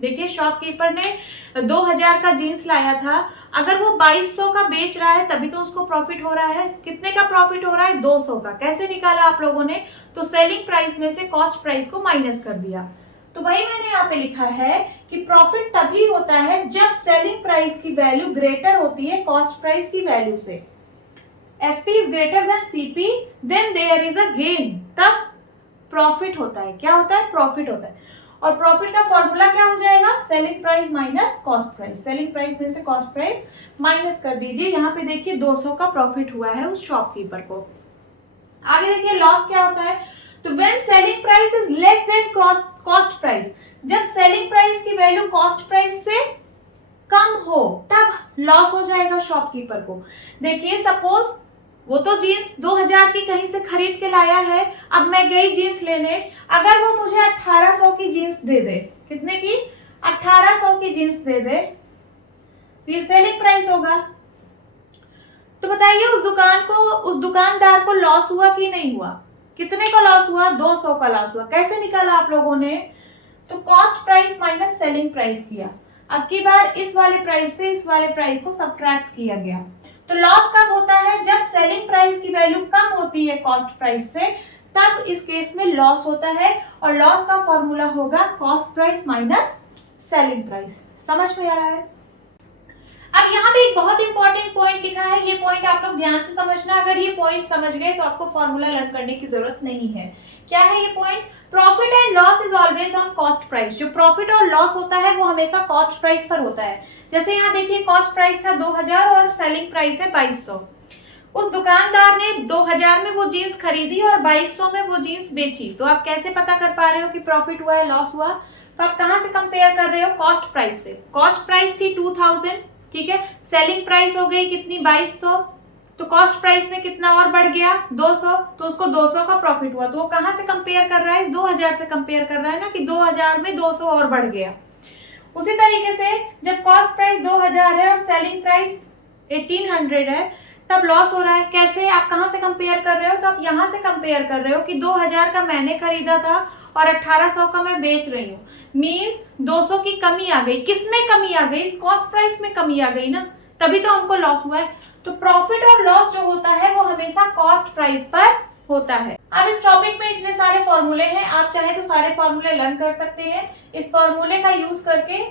देखिए, शॉपकीपर ने 2000 का जीन्स लाया था, अगर वो 2200 का बेच रहा है तभी तो उसको प्रॉफिट हो रहा है। कितने का प्रॉफिट हो रहा है? 200 का। कैसे निकाला आप लोगों ने? तो सेलिंग प्राइस में से कॉस्ट प्राइस को माइनस कर दिया। तो वही मैंने यहाँ पे लिखा है कि प्रॉफिट तभी होता है जब सेलिंग प्राइस की वैल्यू ग्रेटर होती है कॉस्ट प्राइस की वैल्यू से। SP is greater than CP, then there is a gain, तब प्रॉफिट होता है। क्या होता है? प्रॉफिट होता है। और प्रॉफिट का फॉर्मूला क्या हो जाएगा? Selling price minus cost price. Selling price में से कॉस्ट प्राइस माइनस कर दीजिए। यहाँ पे देखिए 200 का प्रॉफिट हुआ है उस शॉपकीपर को। आगे देखिए लॉस क्या होता है? तो when selling price is less than cost price, जब सेलिंग प्राइस की वैल्यू कॉस्ट प्राइस से कम हो तब लॉस हो जाएगा शॉपकीपर को। देखिए सपोज वो तो जीन्स 2000 की कहीं से खरीद के लाया है, अब मैं गई जीन्स लेने, अगर वो मुझे 1800 की जीन्स दे दे, कितने की? 1800 की जीन्स दे दे, तो ये सेलिंग प्राइस होगा। तो बताइए उस दुकानदार को लॉस हुआ कि नहीं हुआ? कितने का लॉस हुआ? 200 का लॉस हुआ। कैसे निकाला आप लोगों ने? तो cost price minus selling price किया। अब की बार इस वाले प्राइस से इस वाले प्राइस को सब्ट्रैक्ट किया गया। तो लॉस कब होता है? जब सेलिंग प्राइस की वैल्यू कम होती है कॉस्ट प्राइस से, तब इस केस में लॉस होता है, और लॉस का फॉर्मूला होगा cost price minus selling price. समझ में आ रहा है? अब यहाँ पे एक बहुत इंपॉर्टेंट पॉइंट लिखा है, ये पॉइंट आप लोग ध्यान से समझना। अगर ये पॉइंट समझ गए तो आपको फॉर्मूला लर्न करने की जरूरत नहीं है। क्या है ये point? Profit and loss is always on cost price. जो प्रॉफिट और लॉस होता है वो हमेशा कॉस्ट प्राइस पर होता है। जैसे यहाँ देखिए कॉस्ट प्राइस था 2000 और सेलिंग प्राइस है 2200। उस दुकानदार ने 2000 में वो जीन्स खरीदी और 2200 में वो जीन्स बेची, तो आप कैसे पता कर पा रहे हो कि प्रॉफिट हुआ है लॉस हुआ? तो आप कहाँ से कंपेयर कर रहे हो? कॉस्ट प्राइस से। कॉस्ट प्राइस थी 2000, ठीक है, सेलिंग प्राइस हो गई कितनी? 2200, तो कॉस्ट प्राइस में कितना और बढ़ गया? 200, तो उसको 200 का प्रॉफिट हुआ। तो वो कहाँ से कंपेयर कर रहा है? इस 2000 से कंपेयर कर रहा है ना, कि 2000 में 200 और बढ़ गया। उसी तरीके से जब कॉस्ट प्राइस 2000 है और सेलिंग प्राइस 1800 है, तब लॉस हो रहा है। कैसे? आप कहाँ से कंपेयर कर रहे हो? तो आप यहाँ से कंपेयर कर रहे हो कि 2000 का मैंने खरीदा था और 1800 का मैं बेच रही हूँ, मीन्स 200 की कमी आ गई। किस में कमी आ गई? इस कॉस्ट प्राइस में कमी आ गई ना, तभी तो हमको लॉस हुआ है। तो प्रॉफिट और लॉस जो होता है वो हमेशा कॉस्ट प्राइस पर होता है। अब इस टॉपिक में इतने सारे फॉर्मूले हैं, आप चाहे तो सारे फॉर्मूले लर्न कर सकते हैं। इस फॉर्मूले का यूज करके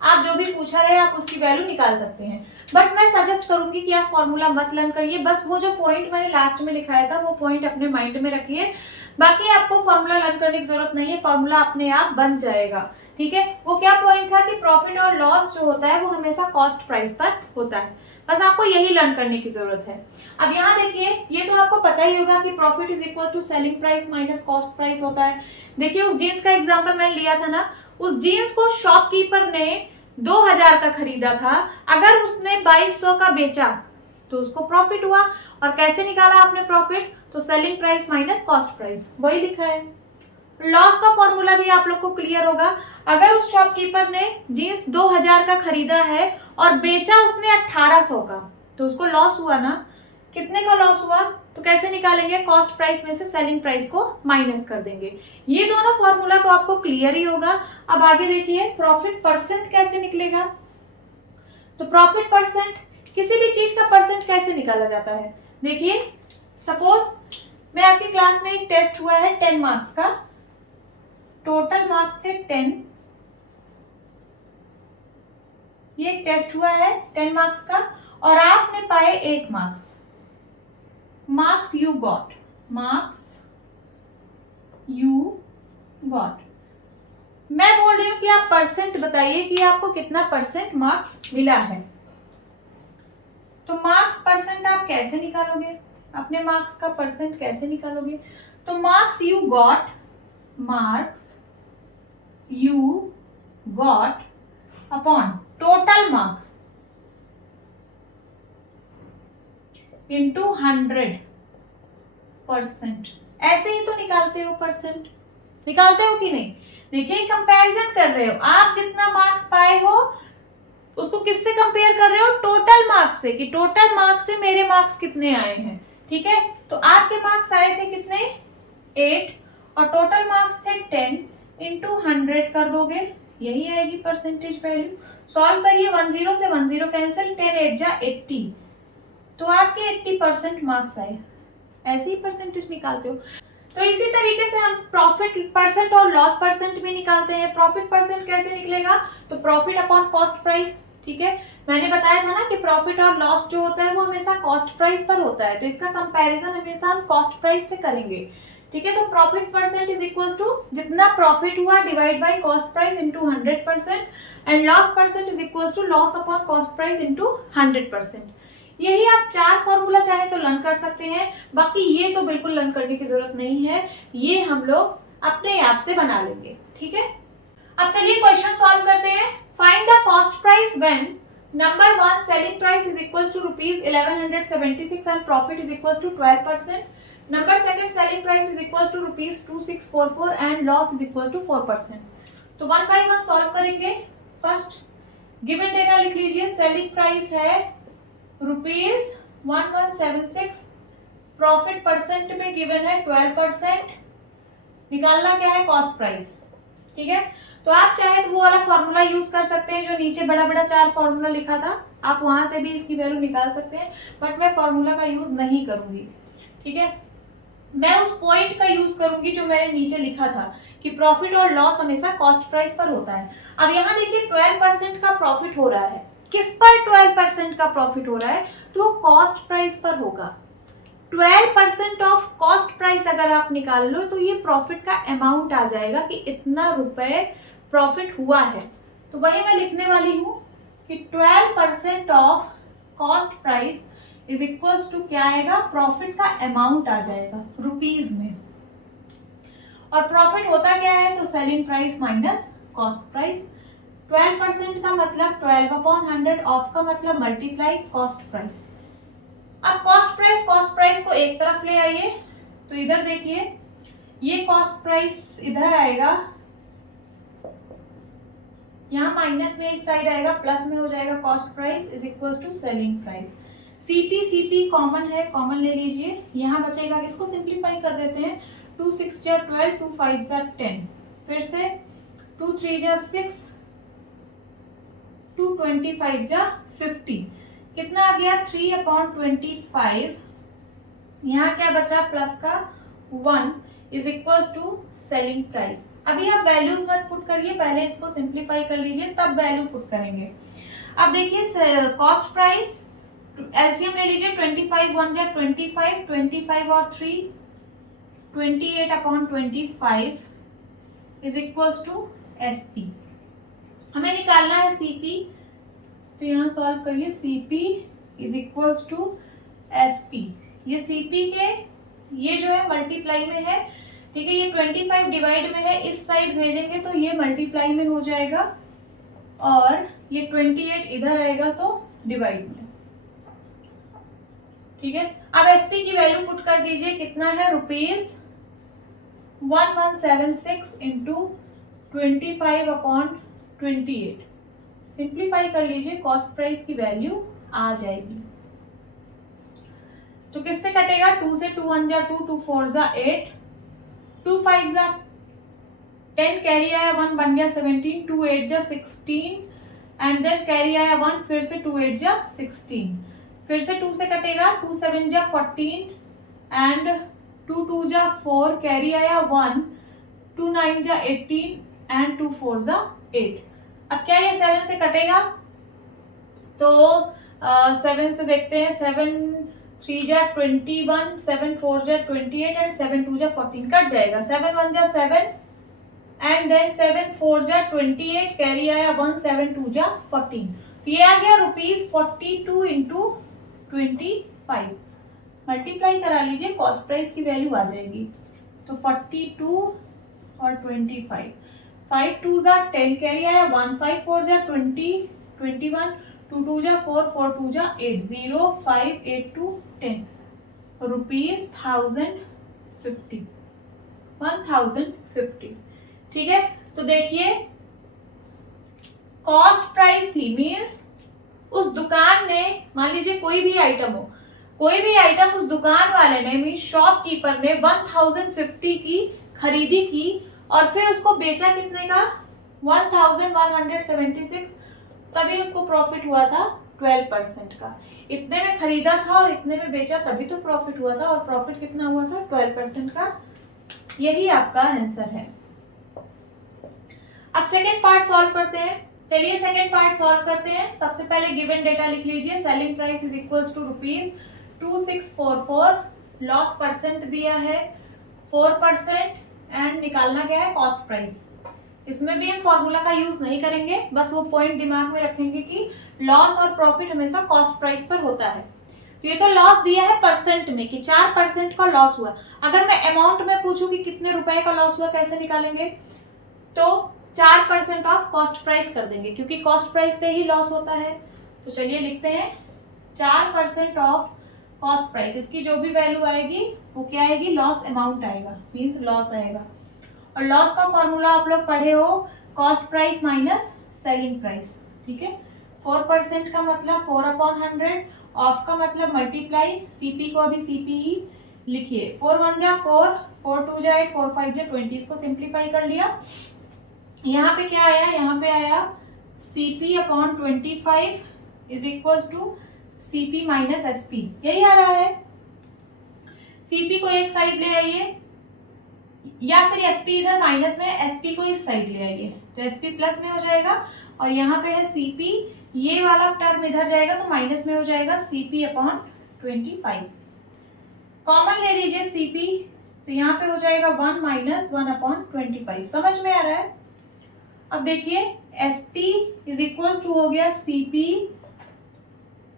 आप जो भी पूछा रहे आप उसकी वैल्यू निकाल सकते हैं। बट मैं सजेस्ट करूंगी कि आप फॉर्मूला मत लर्न करिए, बस वो जो पॉइंट मैंने लास्ट में लिखाया था वो पॉइंट अपने माइंड में रखिए। बाकी आपको फॉर्मूला लर्न करने की जरूरत नहीं है, फॉर्मूला अपने आप बन जाएगा, ठीक है। वो क्या पॉइंट था कि प्रॉफिट और लॉस जो होता है वो हमेशा कॉस्ट प्राइस पर होता है, बस आपको यही लर्न करने की जरूरत है। अब यहाँ देखिए, ये तो आपको पता ही होगा कि profit is equal to selling price minus cost price होता है। देखिए उस जीन्स का एग्जांपल मैंने लिया था ना, उस जीन्स को शॉपकीपर ने 2000 का खरीदा था, अगर उसने 2200 का बेचा तो उसको प्रॉफिट हुआ। और कैसे निकाला आपने प्रॉफिट? तो selling price minus cost price, वही लिखा है। लॉस का फॉर्मूला भी आप लोग को क्लियर होगा। अगर उस शॉपकीपर ने जीन्स 2000 का खरीदा है और बेचा उसने 1800 का, तो उसको लॉस हुआ ना। कितने का लॉस हुआ? तो कैसे निकालेंगे, कॉस्ट प्राइस में से सेलिंग प्राइस को माइनस कर देंगे। ये दोनों फॉर्मूला तो आपको क्लियर ही होगा। अब आगे देखिए प्रॉफिट परसेंट कैसे निकलेगा। तो प्रॉफिट परसेंट, किसी भी चीज का परसेंट कैसे निकाला जाता है, देखिए सपोज मैं आपकी क्लास में एक टेस्ट हुआ है 10 मार्क्स का, टोटल मार्क्स थे 10, ये एक टेस्ट हुआ है 10 मार्क्स का और आपने पाए 8 marks. Marks you got, marks you got. मैं बोल रही हूं कि आप परसेंट बताइए कि आपको कितना परसेंट मार्क्स मिला है। तो मार्क्स परसेंट आप कैसे निकालोगे, अपने मार्क्स का परसेंट कैसे निकालोगे। तो marks you got, marks you got upon total marks into 100%। ऐसे ही तो निकालते हो परसेंट, निकालते हो कि नहीं। देखिए कंपैरिजन कर रहे हो, आप जितना मार्क्स पाए हो उसको किससे कंपेयर कर रहे हो, टोटल मार्क्स से, कि टोटल मार्क्स से मेरे मार्क्स कितने आए हैं। ठीक है, तो आपके मार्क्स आए थे कितने, 8 और टोटल मार्क्स थे 10, इंटू 100 कर दोगे, यही आएगी परसेंटेज वैल्यू। सॉल्व करिए, 10 से 10 कैंसिल, 10 8 जा 80, तो आपके 80% मार्क्स आए। ऐसे ही परसेंटेज निकालते हो। तो इसी तरीके से हम प्रॉफिट परसेंट और लॉस परसेंट भी निकालते हैं। प्रॉफिट परसेंट कैसे निकलेगा, तो प्रॉफिट अपॉन कॉस्ट प्राइस। ठीक है, मैंने बताया था ना कि प्रॉफिट और लॉस जो होता है वो हमेशा कॉस्ट प्राइस पर होता है, तो इसका कंपैरिजन हमेशा हम कॉस्ट प्राइस से करेंगे। ठीक है, तो profit percent is equal to जितना प्रॉफिट हुआ divide by cost price into 100%, and loss percent is equal to loss upon cost price into 100%। यही आप 4 फॉर्मूला चाहे तो लर्न कर सकते हैं, बाकी ये तो बिल्कुल लर्न करने की जरूरत नहीं है, ये हम लोग अपने आप से बना लेंगे। ठीक है, अब चलिए क्वेश्चन सॉल्व करते हैं। Find the cost price when number 1 selling price is equal to ₹1176 and profit is equal to 12%, number 2 selling price is equal to ₹2644 and loss is equal to 4%। तो 1 बाय 1 सॉल्व करेंगे। First given data लिख लीजिए, selling price है ₹1176, profit percent में given है 12%, निकालना क्या है, कॉस्ट प्राइस। ठीक है, तो आप चाहे तो वो वाला फॉर्मूला यूज कर सकते हैं जो नीचे बड़ा बड़ा 4 फॉर्मूला लिखा था, आप वहां से भी इसकी वैल्यू निकाल सकते हैं, बट मैं फॉर्मूला का यूज नहीं करूंगी। ठीक है, मैं उस पॉइंट का यूज करूंगी जो मैंने नीचे लिखा था कि प्रॉफिट और लॉस हमेशा कॉस्ट प्राइस पर होता है। अब यहाँ देखिए 12% का प्रॉफिट हो रहा है, किस पर 12% का प्रॉफिट हो रहा है, तो कॉस्ट प्राइस पर होगा। 12% ऑफ कॉस्ट प्राइस अगर आप निकाल लो तो ये प्रॉफिट का अमाउंट आ जाएगा कि इतना रुपए प्रॉफिट हुआ है। तो वही मैं लिखने वाली हूं कि 12% of cost price is equals to क्या आएगा, प्रॉफिट का अमाउंट आ जाएगा रुपीज में। और प्रॉफिट होता क्या है, तो selling price minus cost price. 12% का मतलब 12/100, ऑफ का मतलब मल्टीप्लाई कॉस्ट प्राइस। अब कॉस्ट प्राइस को एक तरफ ले आइए, तो इधर देखिए ये कॉस्ट प्राइस इधर आएगा, यहाँ माइनस में इस साइड आएगा, प्लस में हो जाएगा cost price is equal to selling price. CP common है, कॉमन ले लीजिए, यहाँ बचेगा, इसको सिंप्लीफाई कर देते हैं, 2 6 जा 12, 2 5 जा 10, फिर से 2 3 जा 6, 2 25 जा 50, कितना आ गया 3/25, यहाँ क्या बचा प्लस का 1 is equal to selling price. अभी आप वैल्यूज मत पुट करिए, पहले इसको सिंप्लीफाई कर लीजिए तब वैल्यू पुट करेंगे। अब देखिए कॉस्ट प्राइस एलसीएम ले लीजिए, 25 1 जा 25, 25 और 3 28/25 इज इक्वल टू एसपी। हमें निकालना है सीपी, तो यहाँ सॉल्व करिए, CP is equal to SP. ये सीपी के ये जो है मल्टीप्लाई में है, ठीक है, ये 25 डिवाइड में है, इस साइड भेजेंगे तो ये मल्टीप्लाई में हो जाएगा और ये 28 इधर आएगा तो डिवाइड में। ठीक है, अब एसपी की वैल्यू पुट कर दीजिए, कितना है ₹1176 इंटू 25/28, सिंप्लीफाई कर लीजिए, कॉस्ट प्राइस की वैल्यू आ जाएगी। तो किससे कटेगा? 2 से 2 1 जा 2, 2 4 जा 8, 2 5 जा 10, कैरी आया 1 बन गया 17, 2 8 जा 16 एंड देन कैरी आया 1, फिर से 2 8 जा 16, फिर से 2 से कटेगा 2 7 जा 14 एंड 2 2 जा 4, कैरी आया 1, 2 9 जा 18 एंड 2 4 जा 8। अब क्या ये 7 से कटेगा? तो 7 से देखते हैं, 7 3 जा 21, 7 4 जा 28 एंड 7 2 जा 14, कट जाएगा। 7 1 जा 7 एंड देन 7 4 जा 28, कैरी आया 1, 7 2 जा 14, तो ये आ गया ₹42 इंटू 25। मल्टीप्लाई करा लीजिए, कॉस्ट प्राइस की वैल्यू आ जाएगी। तो 42 और 25, 5 2 जा 10, कैरी आया 1, 5 4 जा 20, 21, 2 2 जा 4, 4 2 जा 8, 0 5 8 2 10, ₹1050, 1050। ठीक है, तो देखिए कॉस्ट प्राइस थी, मीन्स उस दुकान ने, मान लीजिए कोई भी आइटम हो, कोई भी आइटम उस दुकान वाले ने, मीन्स शॉपकीपर ने 1050 की खरीदी की और फिर उसको बेचा कितने का? 1176, तभी उसको प्रॉफिट हुआ था 12% का। इतने में खरीदा था और इतने में बेचा, तभी तो प्रॉफिट हुआ था, और प्रॉफिट कितना हुआ था? 12% का। यही आपका आंसर है। अब सेकेंड पार्ट सॉल्व करते हैं। चलिए सेकेंड पार्ट सॉल्व करते हैं। सबसे पहले गिवन डेटा लिख लीजिए। Selling price is equals to ₹2644, loss percent दिया है 4% एंड निकालना क्या है? Cost price. इसमें भी हम फॉर्मूला का यूज नहीं करेंगे, बस वो पॉइंट दिमाग में रखेंगे कि लॉस और प्रॉफिट हमेशा कॉस्ट प्राइस पर होता है। तो ये तो लॉस दिया है परसेंट में कि 4% का लॉस हुआ। अगर मैं अमाउंट में पूछूं कि कितने रुपए का लॉस हुआ, कैसे निकालेंगे? तो 4% ऑफ कॉस्ट प्राइस कर देंगे, क्योंकि कॉस्ट प्राइस पे ही लॉस होता है। तो चलिए लिखते हैं 4% ऑफ कॉस्ट प्राइस। इसकी जो भी वैल्यू आएगी वो क्या आएगी? लॉस अमाउंट आएगा, मीन्स लॉस आएगा। और लॉस का फॉर्मूला आप लोग पढ़े हो, cost price minus selling price. ठीक है, 4% का मतलब 4/100, ऑफ का मतलब मल्टीप्लाई, सीपी को अभी सीपी ही लिखिए। 4 1 जा 4, 4 2 जा 8, 4 5 जा 20, इसको सिंप्लीफाई कर लिया। यहाँ पे क्या आया? यहाँ पे आया CP/25 is equal to CP minus SP, यही आ रहा है। CP को एक साइड ले आइए, या फिर SP इधर माइनस में, SP को इस साइड ले आइए, तो SP प्लस में हो जाएगा। और यहाँ पे है CP, ये वाला टर्म इधर जाएगा तो माइनस में हो जाएगा CP/25। कॉमन ले लीजिए CP, तो यहाँ पे हो जाएगा 1 माइनस 1/25। समझ में आ रहा है? अब देखिए SP इज इक्वल टू हो गया CP,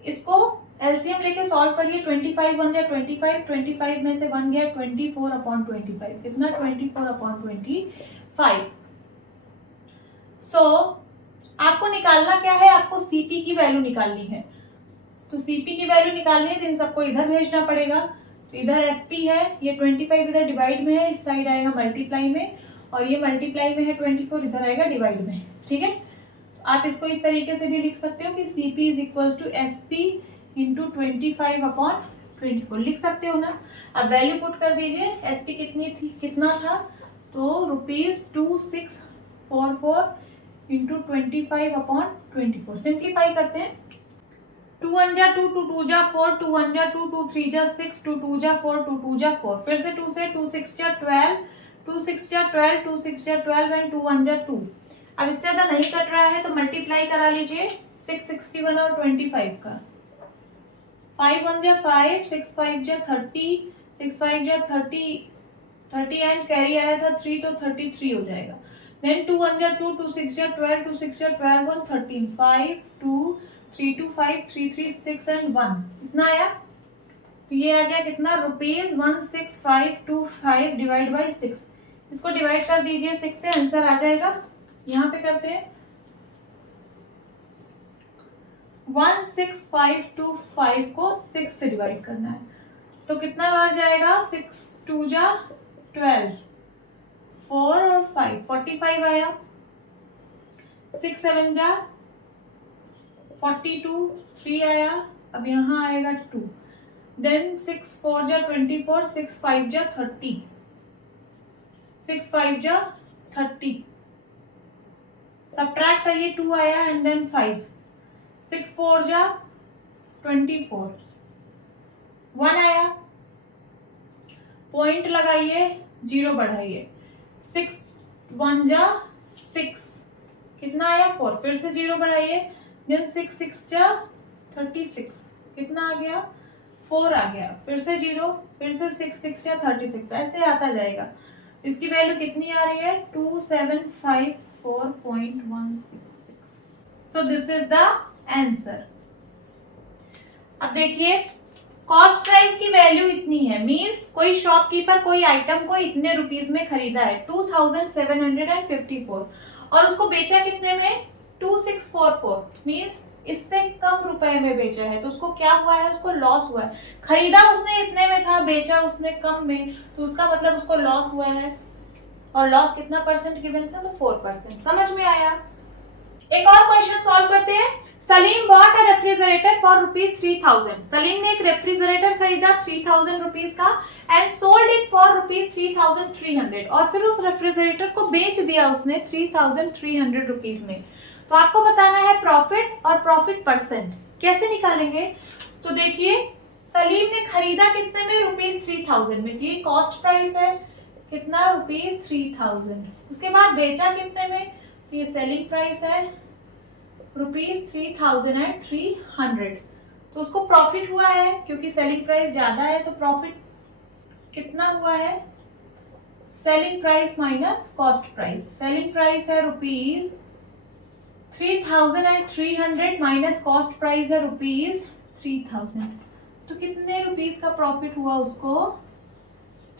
इसको एलसीएम लेके सॉल्व करिए। 25 1 जा 25, 25 में से 1 गया 24/25, कितना? 24/25। सो आपको निकालना क्या है? आपको CP की वैल्यू निकालनी है। तो CP की वैल्यू निकालनी है तो इन सबको इधर भेजना पड़ेगा। तो इधर SP है, ये 25 इधर डिवाइड में है, इस साइड आएगा मल्टीप्लाई में, और ये मल्टीप्लाई में है 24, इधर आएगा डिवाइड में। ठीक है, आप इसको इस तरीके से भी लिख सकते हो कि CP is equal to SP into 25/24 लिख सकते हो ना। अब वैल्यू पुट कर दीजिए। SP कितनी थी, कितना था? तो ₹2644 इंटू 25/24। सिंप्लीफाई करते हैं। 2 1 जा 2, 2 2 जा 4, 2 1 जा 2, 2 3 जा 6, 2 2 जा 4, 2 2 जा 4, फिर से 2 से 2 6 जा 12, 2 6 जा 12, 2 6 जा 12 एंड 2 1 जा 2। अब इससे ज्यादा नहीं कट रहा है तो मल्टीप्लाई करा लीजिए 661 और 25 का। 5 1 जा 5, 6 5 जा 30, 6 5 जा 30 एंड कैरी आया था 3, तो 33 हो जाएगा। देन 2 1 जा 2, 2 6 जा 12, 2 6 जा 12 1 13, 5 2 3 2 5 3 3 6 एंड 1, कितना आया? तो ये आ गया कितना? ₹16525 डिवाइड बाई 6। इसको डिवाइड कर दीजिए 6 से, आंसर आ जाएगा। यहाँ पे करते हैं 16525 को 6 से डिवाइड करना है, तो कितना बार जाएगा? 6 2 जा 12, 4 और 5 45 आया। 6 7 जा 42, 3 आया। अब यहाँ आएगा 2, देन 6 4 जा 24, 6 5 जा 30, 6 5 जा 30, सब्ट्रैक्ट करिए 2 आया एंड देन 5, 6 4 जा 24, 1 आया, पॉइंट लगाइए, 0 बढ़ाइए, 6 1 जा 6, कितना आया 4, फिर से 0 बढ़ाइए, देन 6 6 जा 36, कितना आ गया 4 आ गया, फिर से 0, फिर से 6 6 जा 36, ऐसे आता जाएगा। इसकी वैल्यू कितनी आ रही है 2754.166। So this is the answer. अब देखिए कॉस्ट प्राइस की वैल्यू इतनी है, मींस कोई शॉपकीपर कोई आइटम को इतने रुपीस में खरीदा है 2754 और उसको बेचा कितने में 2644, मींस इससे कम रुपए में बेचा है, तो उसको क्या हुआ है, उसको लॉस हुआ है। खरीदा उसने इतने में था, बेचा उसने कम में, तो उसका मतलब उसको लॉस हुआ है। और लॉस कितना परसेंट गिवन था, तो 4%। समझ में आया। एक और क्वेश्चन सॉल्व करते हैं। Salim bought a refrigerator for ₹3000। Salim ने एक रेफ्रिजरेटर खरीदा 3000 रुपीज का एंड सोल्ड इट फॉर ₹3300 और फिर उस रेफ्रिजरेटर को बेच दिया उसने 3300 रुपीज में। तो आपको बताना है प्रॉफिट और प्रॉफिट परसेंट। कैसे निकालेंगे, तो देखिए सलीम ने खरीदा कितने में ₹3000 में, ये कॉस्ट प्राइस है, कितना ₹3000। उसके बाद बेचा कितने में, ये सेलिंग प्राइस है ₹3300। तो उसको प्रॉफिट हुआ है क्योंकि सेलिंग प्राइस ज्यादा है, तो प्रॉफिट कितना हुआ है, selling price minus cost price. Selling price है ₹3300 माइनस कॉस्ट प्राइस है ₹3000। तो कितने रुपीस का प्रॉफिट हुआ उसको,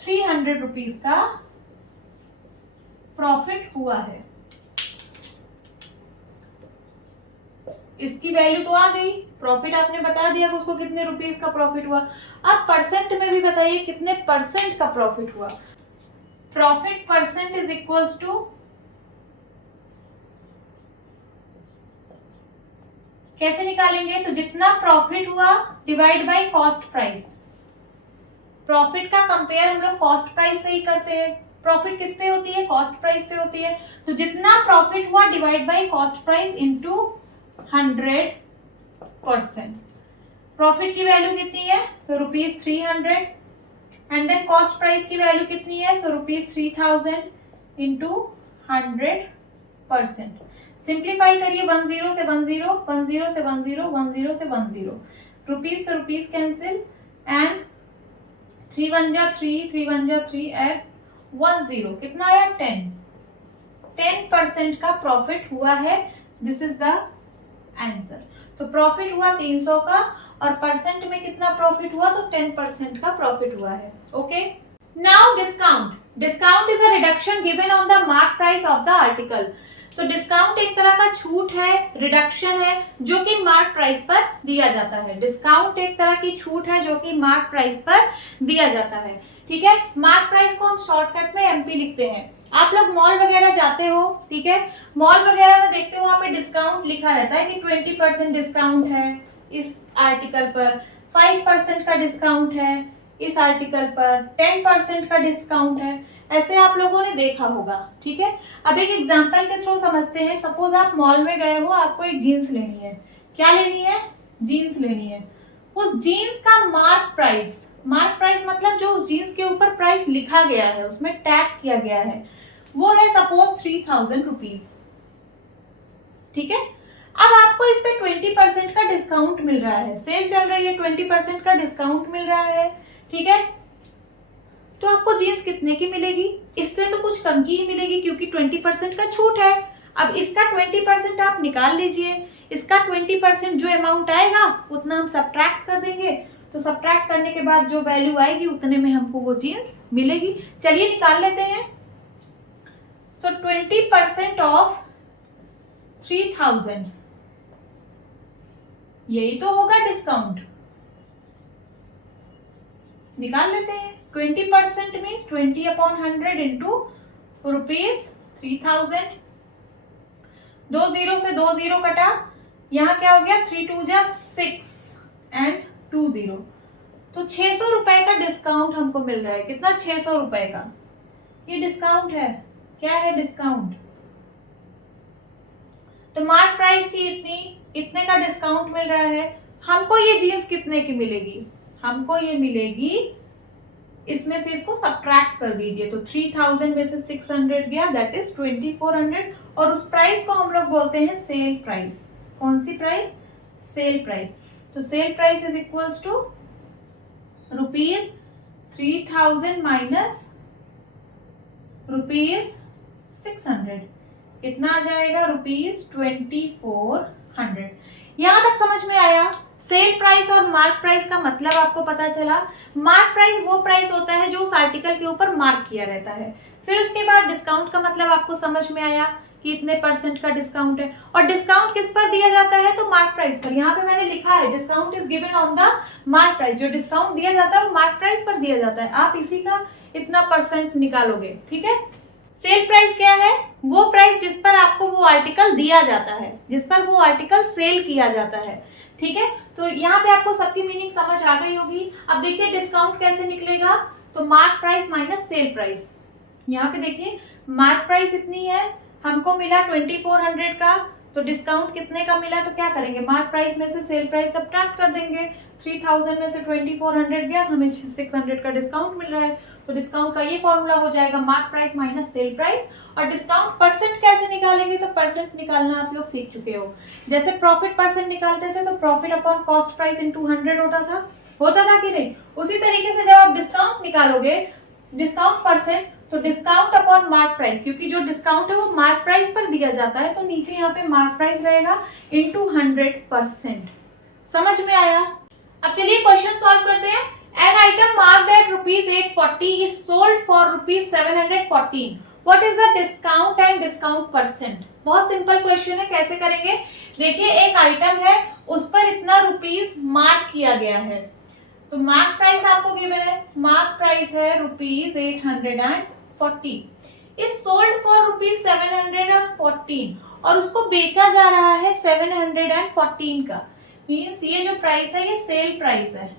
300 रुपीज का प्रॉफिट हुआ है। इसकी वैल्यू तो आ गई, प्रॉफिट आपने बता दिया कि उसको कितने रुपीस का प्रॉफिट हुआ। अब परसेंट में भी बताइए कितने परसेंट का प्रॉफिट हुआ। Profit percent is equals to, कैसे निकालेंगे, तो जितना प्रॉफिट हुआ divide by cost price. Profit का कंपेयर हम लोग कॉस्ट प्राइस से ही करते हैं। प्रॉफिट किस पे होती है, कॉस्ट प्राइस पे होती है। तो जितना प्रॉफिट हुआ divide by cost price into 100%। Profit की वैल्यू कितनी है, तो ₹300 एंड देन कॉस्ट प्राइस की वैल्यू कितनी है, तो ₹3000 इंटू 100%। सिंप्लीफाई करिए, 10 से 10, 10 से 10, 10 से 10, रुपीज से रुपीज कैंसिल एंड 3 1 जा 3, 3 1 जा 3 एट 10, कितना आया 10% का प्रॉफिट हुआ है। This is the answer. तो प्रॉफिट हुआ 300 का और परसेंट में कितना प्रॉफिट हुआ, तो 10% का प्रॉफिट हुआ है। Okay, now discount. Discount is a reduction given on the mark price of the article. So discount एक तरह का छूट है, रिडक्शन है, जो कि मार्क प्राइस पर दिया जाता है। डिस्काउंट एक तरह की छूट है जो कि मार्क प्राइस पर दिया जाता है। ठीक है, मार्क प्राइस को हम शॉर्टकट में एमपी लिखते हैं। आप लोग मॉल वगैरह जाते हो, ठीक है, मॉल वगैरह में देखते हो वहां पे डिस्काउंट लिखा रहता है कि 20% डिस्काउंट है इस आर्टिकल पर, 5% का डिस्काउंट है इस आर्टिकल पर, 10% का डिस्काउंट है, ऐसे आप लोगों ने देखा होगा। ठीक है, अब एक एग्जांपल के थ्रू समझते हैं। सपोज आप मॉल में गए हो, आपको एक जीन्स लेनी है। क्या लेनी है, जीन्स लेनी है। उस जीन्स का मार्क प्राइस मतलब जो उस जीन्स के ऊपर प्राइस लिखा गया है, उसमें टैग किया गया है, वो है सपोज 3000 रुपीज। ठीक है, अब आपको इस पे 20% का डिस्काउंट मिल रहा है, सेल चल रही है, 20% का डिस्काउंट मिल रहा है। ठीक है, तो आपको जीन्स कितने की मिलेगी, इससे तो कुछ कम की ही मिलेगी क्योंकि 20% का छूट है। अब इसका 20% आप निकाल लीजिए, इसका 20% जो अमाउंट आएगा उतना हम सब्ट्रैक्ट कर देंगे। तो सब्ट्रैक्ट करने के बाद जो वैल्यू आएगी उतने में हमको वो जीन्स मिलेगी। चलिए निकाल लेते हैं। सो 20% ऑफ 3000, यही तो होगा डिस्काउंट। निकाल लेते हैं। 20% मीन्स 20/100 इंटू ₹3000। 2 0 से 2 0 कटा, यहाँ क्या हो गया 3 2 जा 6 एंड 2 0, तो 600 रुपए का डिस्काउंट हमको मिल रहा है। कितना? 600 रुपए का। ये डिस्काउंट है। क्या है? डिस्काउंट। तो मार्क प्राइस थी इतने का डिस्काउंट मिल रहा है। हमको ये जीन्स कितने की मिलेगी? हमको ये मिलेगी, इसमें से इसको सब्ट्रैक्ट कर दीजिए, तो 3000 में से 600 गया, दैट इज 2400। और उस प्राइस को हम लोग बोलते हैं सेल प्राइस। कौन सी प्राइस? Sale price. तो sale price is equals to rupees 3000 minus rupees 600। कितना आ जाएगा? रुपीज 2400। यहां तक समझ में आया? सेल प्राइस और मार्क प्राइस का मतलब आपको पता चला। मार्क प्राइस वो प्राइस होता है जो उस आर्टिकल के ऊपर मार्क किया रहता है। फिर उसके बाद डिस्काउंट का मतलब आपको समझ में आया कि इतने % का डिस्काउंट है। और डिस्काउंट किस पर दिया जाता है? तो मार्क प्राइस पर। यहाँ पे मैंने लिखा है discount is given on the mark price. जो डिस्काउंट दिया जाता है वो मार्क प्राइस पर दिया जाता है। आप इसी का इतना % निकालोगे। ठीक है। सेल प्राइस क्या है? वो प्राइस जिस पर आपको वो आर्टिकल दिया जाता है, जिस पर वो आर्टिकल सेल किया जाता है। ठीक है। तो यहाँ पे आपको सबकी मीनिंग समझ आ गई होगी। अब देखिए डिस्काउंट कैसे निकलेगा। तो mark price minus sale price. यहाँ पे देखिए मार्क प्राइस इतनी है, हमको मिला 2400 का, तो डिस्काउंट कितने का मिला? तो क्या करेंगे? मार्क प्राइस में से सेल प्राइस सब्ट्रैक्ट कर देंगे। 3000 में से 2400 गया, तो हमें 600 का डिस्काउंट मिल रहा है। तो डिस्काउंट का ये फॉर्मूला हो जाएगा mark price minus sale price. और डिस्काउंट % कैसे निकालेंगे? तो % निकालना आप लोग सीख चुके हो। जैसे प्रॉफिट % निकालते थे तो profit upon cost price in 200 होता था कि नहीं? उसी तरीके से जब आप डिस्काउंट निकालोगे, डिस्काउंट %, तो डिस्काउंट अपॉन मार्क प्राइस, क्योंकि जो डिस्काउंट है वो मार्क प्राइस पर दिया जाता है, तो नीचे यहाँ पे मार्क प्राइस रहेगा इनटू 100%। समझ में आया? अब चलिए क्वेश्चन सॉल्व करते हैं। An item marked at rupees 840 is sold for rupees 714. What is the discount and discount %? बहुत सिंपल क्वेश्चन है, कैसे करेंगे? देखिए एक आइटम है, उस पर इतना रुपीस मार्क किया गया है, तो मार्क प्राइस आपको गिवन है। मार्क प्राइस है rupees 840, is sold for rupees 714, और उसको बेचा जा रहा है 714 का। मीन्स ये जो प्राइस है ये सेल प्राइस है।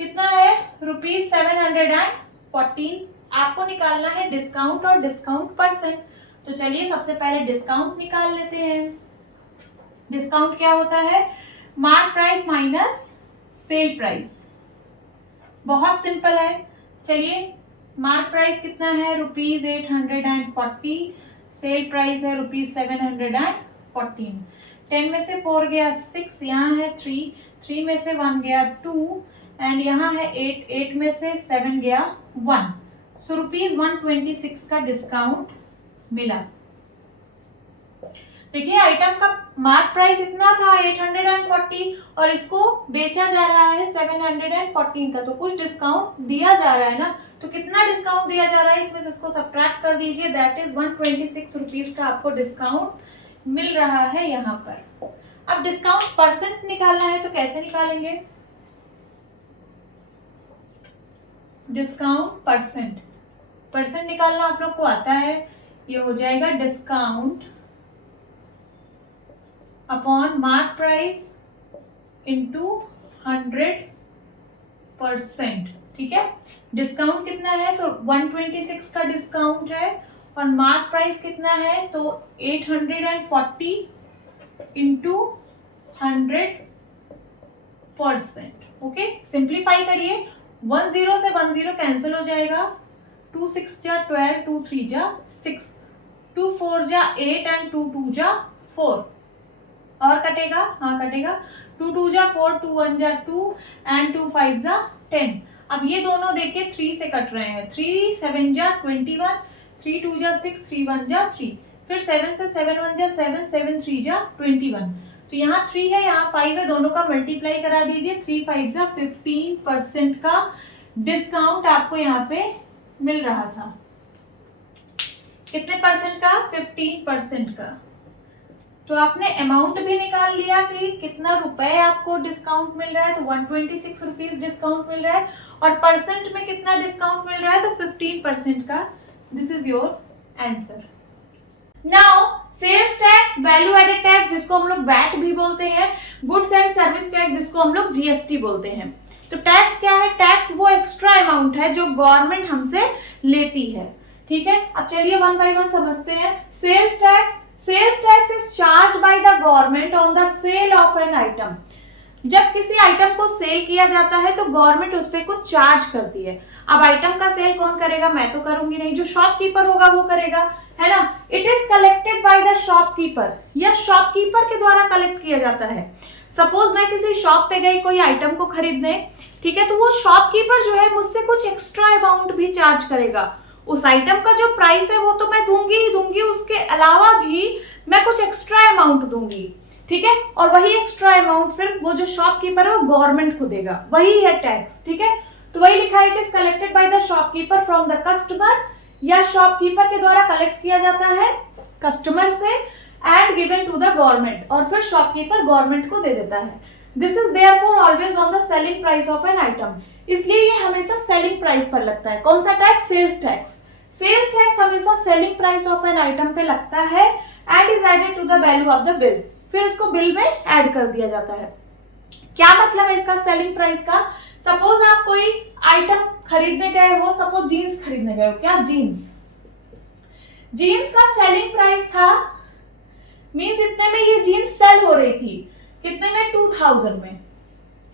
कितना है? रुपीज 714। आपको निकालना है डिस्काउंट और डिस्काउंट %। तो चलिए सबसे पहले डिस्काउंट निकाल लेते हैं। डिस्काउंट क्या होता है? Mark price minus sale price. बहुत सिंपल है। चलिए मार्क प्राइस कितना है? रुपीज 840, सेल प्राइस है रुपीज 714। 10 में से 4 गया 6, यहाँ है 3 में से 1 गया 2, एंड यहाँ है 8 में से 7 गया 1। सो रुपीज 126 का डिस्काउंट मिला। देखिए आइटम का मार्क प्राइस इतना था 840, और इसको बेचा जा रहा है 714 का, तो कुछ डिस्काउंट दिया जा रहा है ना। तो कितना डिस्काउंट दिया जा रहा है, इसमें से इसको सब्ट्रैक्ट कर दीजिए, दैट इज 126 रुपीज का आपको डिस्काउंट मिल रहा है यहाँ पर। अब डिस्काउंट % निकालना है, तो कैसे निकालेंगे? डिस्काउंट % निकालना आप लोग को आता है। ये हो जाएगा discount upon mark price into 100%। ठीक है। डिस्काउंट कितना है? तो 126 का डिस्काउंट है, और मार्क प्राइस कितना है? तो 840 इंटू 100%। ओके, सिंप्लीफाई करिए। 10 से 10 कैंसिल हो जाएगा। 2 6 जा 12, 2 3 जा 6, 2 4 जा 8 एंड 2 2 जा 4। और कटेगा? हाँ कटेगा। 2 2 जा 4, 2 1 जा 2 एंड 2 5 जा 10। अब ये दोनों देखिए 3 से कट रहे हैं। 3 7 जा 21, 3 2 जा 6, 3 1 जा 3, फिर 7 से 7 1 जा 7, 7 3 जा 21। तो यहाँ 3 है, यहाँ 5 है, दोनों का मल्टीप्लाई करा दीजिए। 3 5 जा 15% का डिस्काउंट आपको यहाँ पे मिल रहा था। कितने % का? 15% का। तो आपने अमाउंट भी निकाल लिया कि कितना रुपए आपको डिस्काउंट मिल रहा है, तो 126 रुपीज डिस्काउंट मिल रहा है, और % में कितना डिस्काउंट मिल रहा है, तो 15% का। This is your answer. Now sales tax, value added tax जिसको हम लोग वैट भी बोलते हैं, गुड्स एंड सर्विस टैक्स जिसको हम लोग जीएसटी बोलते हैं। तो टैक्स क्या है? टैक्स वो एक्स्ट्रा अमाउंट है जो गवर्नमेंट हमसे लेती है। ठीक है, अब चलिए वन बाय वन समझते हैं। Sales tax, sales tax is charge by the government on the sale of an item. जब किसी आइटम को सेल किया जाता है तो गवर्नमेंट उस पर कुछ चार्ज करती है। अब आइटम का सेल कौन करेगा? मैं तो करूंगी नहीं, जो शॉपकीपर होगा वो करेगा, है ना। It is collected by the shopkeeper, या शॉपकीपर के द्वारा कलेक्ट किया जाता है। सपोज मैं किसी शॉप पे गई कोई आइटम को खरीदने, ठीक है, तो वो शॉपकीपर जो है मुझसे कुछ एक्स्ट्रा अमाउंट भी चार्ज करेगा। उस आइटम का जो प्राइस है वो तो मैं दूंगी ही दूंगी, उसके अलावा भी मैं कुछ एक्स्ट्रा अमाउंट दूंगी, ठीक है। और वही एक्स्ट्रा अमाउंट फिर वो जो शॉपकीपर है वो गवर्नमेंट को देगा, वही है टैक्स, ठीक है। तो वही लिखा है, it is collected by the shopkeeper from the customer, या शॉपकीपर के द्वारा कलेक्ट किया जाता है कस्टमर से, and given to the government, और फिर शॉपकीपर गवर्नमेंट को दे देता है। This is therefore always on the selling price of an item, इसलिए ये हमेशा सेलिंग प्राइस पर लगता है। कौन सा tax? Sales tax. Sales tax हमेशा selling price of an item पे लगता है, and is added to the value of the bill, फिर उसको बिल में ऐड कर दिया जाता है। क्या मतलब है इसका सेलिंग प्राइस का? सपोज आप कोई आइटम खरीदने गए हो, सपोज जीन्स खरीदने गए हो, क्या जीन्स, जीन्स का सेलिंग प्राइस था, मींस इतने में ये जीन्स सेल हो रही थी, कितने में? 2000 में,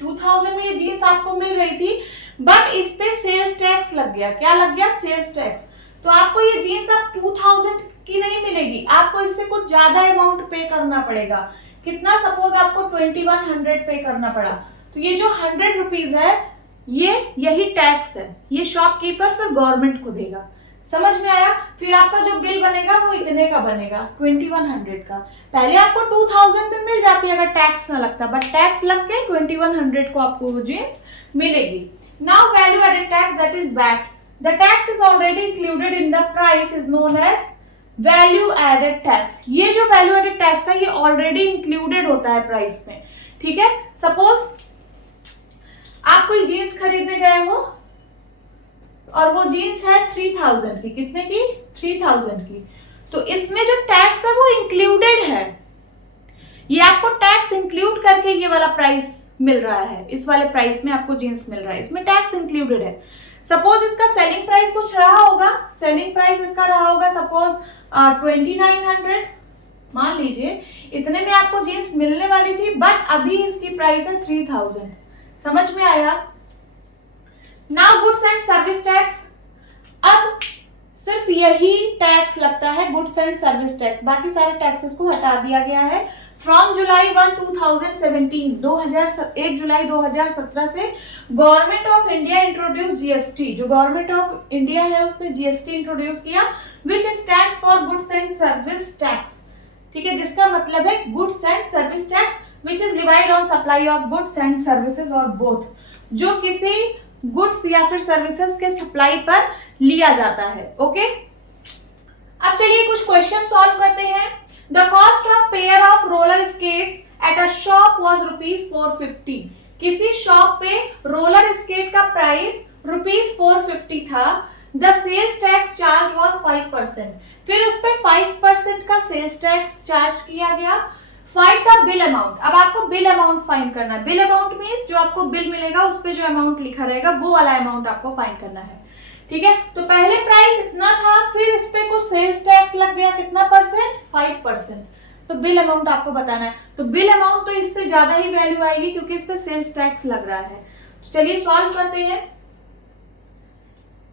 2000 में ये जीन्स आपको मिल रही थी, बट इस पे सेल्स टैक्स लग गया। क्या लग गया? Sales tax. तो आपको ये जीन्स अब 2000 की नहीं मिलेगी, आपको इससे कुछ ज्यादा अमाउंट पे करना पड़ेगा। कितना? सपोज आपको 2100 पे करना पड़ा, तो ये जो 100 रुपीज है ये यही टैक्स है, ये शॉपकीपर फिर गवर्नमेंट को देगा। समझ में आया? फिर आपका जो बिल बनेगा वो इतने का बनेगा, 2100 का। पहले आपको 2000 में मिल जाती अगर टैक्स ना लगता, बट टैक्स लग के 2100 को आपको वो जीन्स मिलेगी। Now value added tax, that is VAT. The tax is already included in the price, is known as value added tax. ये जो वैल्यू एडेड टैक्स है ये ऑलरेडी इंक्लूडेड होता है प्राइस में, ठीक है। सपोज आप कोई जीन्स खरीदने गए हो और वो जीन्स है 3000 की, कितने की? 3000 की। तो इसमें जो टैक्स है वो इंक्लूडेड है, ये आपको टैक्स इंक्लूड करके ये वाला प्राइस मिल रहा है, इस वाले प्राइस में आपको जीन्स मिल रहा है, इसमें टैक्स इंक्लूडेड है। सपोज इसका सेलिंग प्राइस कुछ रहा होगा, सेलिंग प्राइस इसका रहा होगा सपोज 2900, मान लीजिए इतने में आपको जीन्स मिलने वाली थी, बट अभी इसकी प्राइस है 3000। समझ में आया? Now goods and service tax, अब सिर्फ यही टैक्स लगता है, गुड्स एंड सर्विस टैक्स, बाकी सारे टैक्सेस को हटा दिया गया है। फ्रॉम जुलाई 1 2017, 1 जुलाई 2017 से government of India introduce GST, जो गवर्नमेंट ऑफ इंडिया है उसने जीएसटी इंट्रोड्यूस किया, विच stands for goods and service tax, ठीक है, जिसका मतलब है goods and service tax, which is divide on supply of goods and services, और बोथ, जो किसी गुड्स या फिर सर्विसेज के सप्लाई पर लिया जाता है। ओके, अब चलिए कुछ क्वेश्चन सॉल्व करते हैं। The cost of pair of roller skates at a shop was ₹450। किसी शॉप पे रोलर स्केट का प्राइस ₹450 था। The sales tax charge was 5%। फिर उस पे 5% का सेल्स टैक्स चार्ज किया गया। Find the bill amount. अब आपको बिल अमाउंट फाइंड करना है। बिल अमाउंट मींस जो आपको बिल मिलेगा उस पे जो अमाउंट लिखा रहेगा वो वाला अमाउंट आपको फाइंड करना है, ठीक है। तो पहले प्राइस इतना था, फिर इस पे कुछ सेल्स टैक्स लग गया, कितना परसेंट? 5%। तो बिल अमाउंट आपको बताना है। तो बिल अमाउंट तो इससे ज्यादा ही वैल्यू आएगी क्योंकि इस पे सेल्स टैक्स लग रहा है। तो चलिए सॉल्व करते हैं।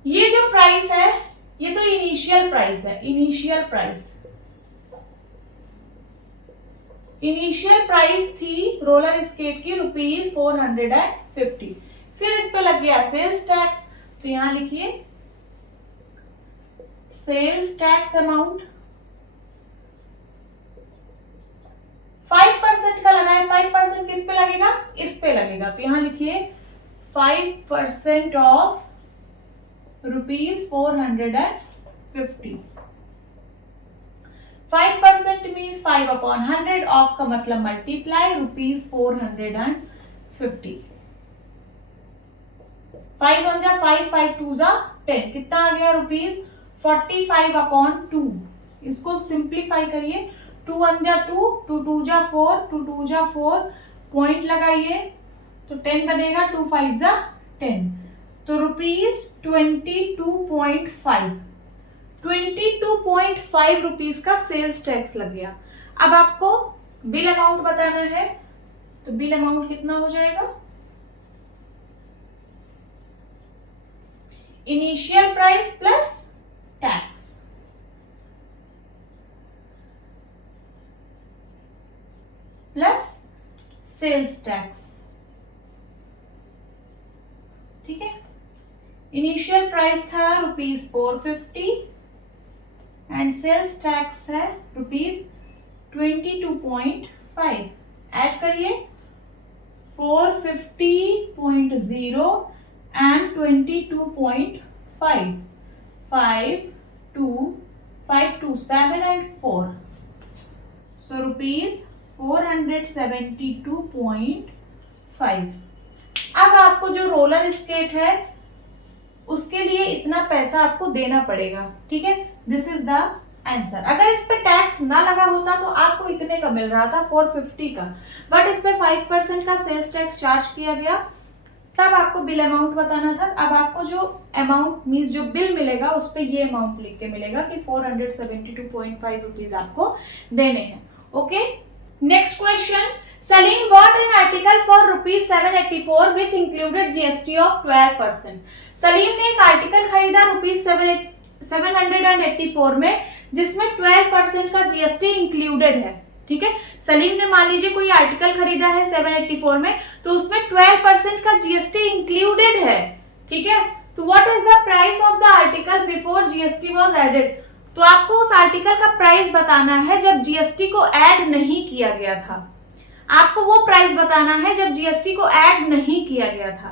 ये जो प्राइस है ये तो इनिशियल प्राइस है, इनिशियल प्राइस। इनिशियल प्राइस थी रोलर स्केट की ₹450। फिर इस पे लग गया सेल्स टैक्स, तो यहां लिखिए सेल्स टैक्स अमाउंट 5% का लगा है। 5% किस पे लगेगा? इस पे लगेगा, तो यहां लिखिए 5% ऑफ ₹450। 5% मीन्स 5/100, ऑफ का मतलब मल्टीप्लाई, ₹450। 5 1 जा 5, 5 2 जा 10, कितना आ गया? ₹45/2। इसको सिंप्लीफाई करिए, 2 1 जा 2, 2 2 जा 4, 2 2 जा 4, पॉइंट लगाइए तो 10 बनेगा, 2 5 जा 10, तो ₹22.5, 22.5 रुपीज का सेल्स टैक्स लग गया। अब आपको बिल अमाउंट बताना है, तो बिल अमाउंट कितना हो जाएगा? Initial price plus tax, plus sales tax, ठीक है। इनिशियल प्राइस था ₹450 एंड सेल्स टैक्स है ₹22.5। ऐड करिए 450.0 एंड 22.5, 5 2 7 एंड 4, so ₹472.5। अब आपको जो रोलर स्केट है उसके लिए इतना पैसा आपको देना पड़ेगा, ठीक है। This is the answer. अगर इस पे टैक्स ना लगा होता तो आपको इतने का मिल रहा था 450 का, बट इस पे 5% का सेल्स टैक्स चार्ज किया गया, तब आपको बिल अमाउंट बताना था। अब आपको जो अमाउंट मीन्स जो बिल मिलेगा उस पे ये अमाउंट लिख के मिलेगा कि 472.5 रुपीज आपको देने हैं। Okay, next question. Salim bought an article for ₹784 which included GST of 12%. Salim ने एक आर्टिकल खरीदा ₹784 में जिसमें 12% का GST इंक्लूडेड है, ठीक है। सलीम ने मान लीजिए कोई आर्टिकल खरीदा है 784 में, तो उसमें 12% का GST इंक्लूडेड है, ठीक है। तो what is the price of the article before GST was added? तो आपको उस आर्टिकल का प्राइस बताना है जब GST को ऐड नहीं किया गया था। आपको वो प्राइस बताना है जब GST को ऐड नहीं किया गया था।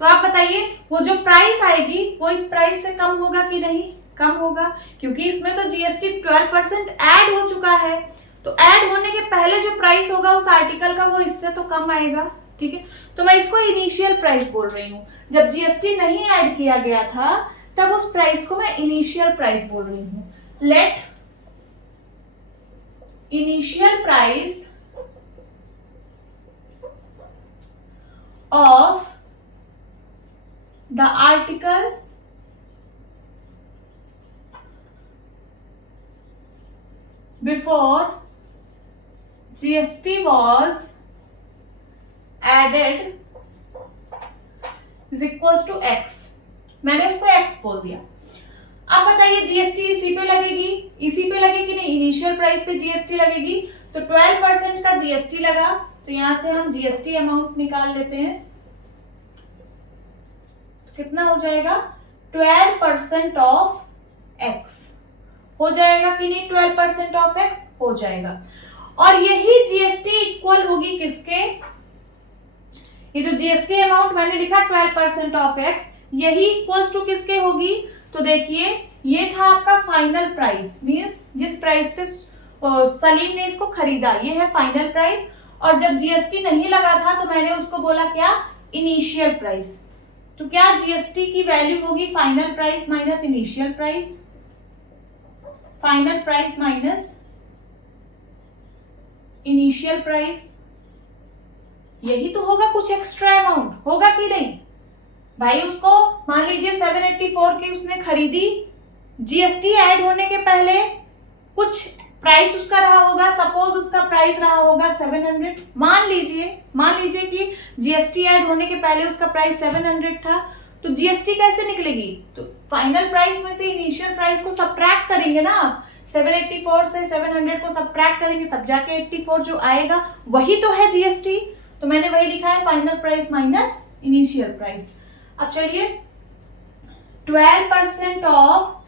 तो आप बताइए वो जो प्राइस आएगी वो इस प्राइस से कम होगा कि नहीं? कम होगा, क्योंकि इसमें तो GST 12% ऐड हो चुका है। तो ऐड होने के पहले जो प्राइस होगा उस आर्टिकल का वो इससे तो कम आएगा, ठीक है। तो मैं इसको इनिशियल प्राइस बोल रही हूँ। जब GST नहीं ऐड किया गया था तब उस प्राइस को मैं इनिशियल प्राइस बोल रही हूँ। Let initial price of the article before GST was added is equals to X। मैंने उसको X बोल दिया। अब बताइए GST इसी पे लगेगी, इसी पे लगेगी नहीं, इनिशियल प्राइस पे GST लगेगी। तो 12% का GST लगा, तो यहां से हम GST अमाउंट निकाल लेते हैं। तो कितना हो जाएगा? 12% ऑफ X हो जाएगा कि नहीं? 12% ऑफ X हो जाएगा। और यही GST इक्वल होगी किसके? ये जो GST अमाउंट मैंने लिखा 12% ऑफ X, यही इक्वल्स टू किसके होगी? तो देखिए ये था आपका फाइनल प्राइस, मीन्स जिस प्राइस पे सलीम ने इसको खरीदा, ये है फाइनल प्राइस। और जब GST नहीं लगा था तो मैंने उसको बोला क्या? Initial price. तो क्या GST की वैल्यू होगी final price minus initial price, final price minus initial price. यही तो होगा, कुछ एक्स्ट्रा अमाउंट होगा कि नहीं भाई? उसको मान लीजिए 784 की उसने खरीदी, GST ऐड होने के पहले कुछ प्राइस उसका रहा होगा, सपोज उसका प्राइस रहा होगा 700। मान लीजिए कि GST ऐड होने के पहले उसका प्राइस 700 था, तो GST कैसे निकलेगी? तो फाइनल प्राइस में से इनिशियल प्राइस को सब्ट्रैक्ट करेंगे ना, 784 से 700 को सब्ट्रैक्ट करेंगे तब जाके 84 जो आएगा वही तो है GST। तो मैंने वही लिखा है, final price minus initial price. अब चलिए 12% of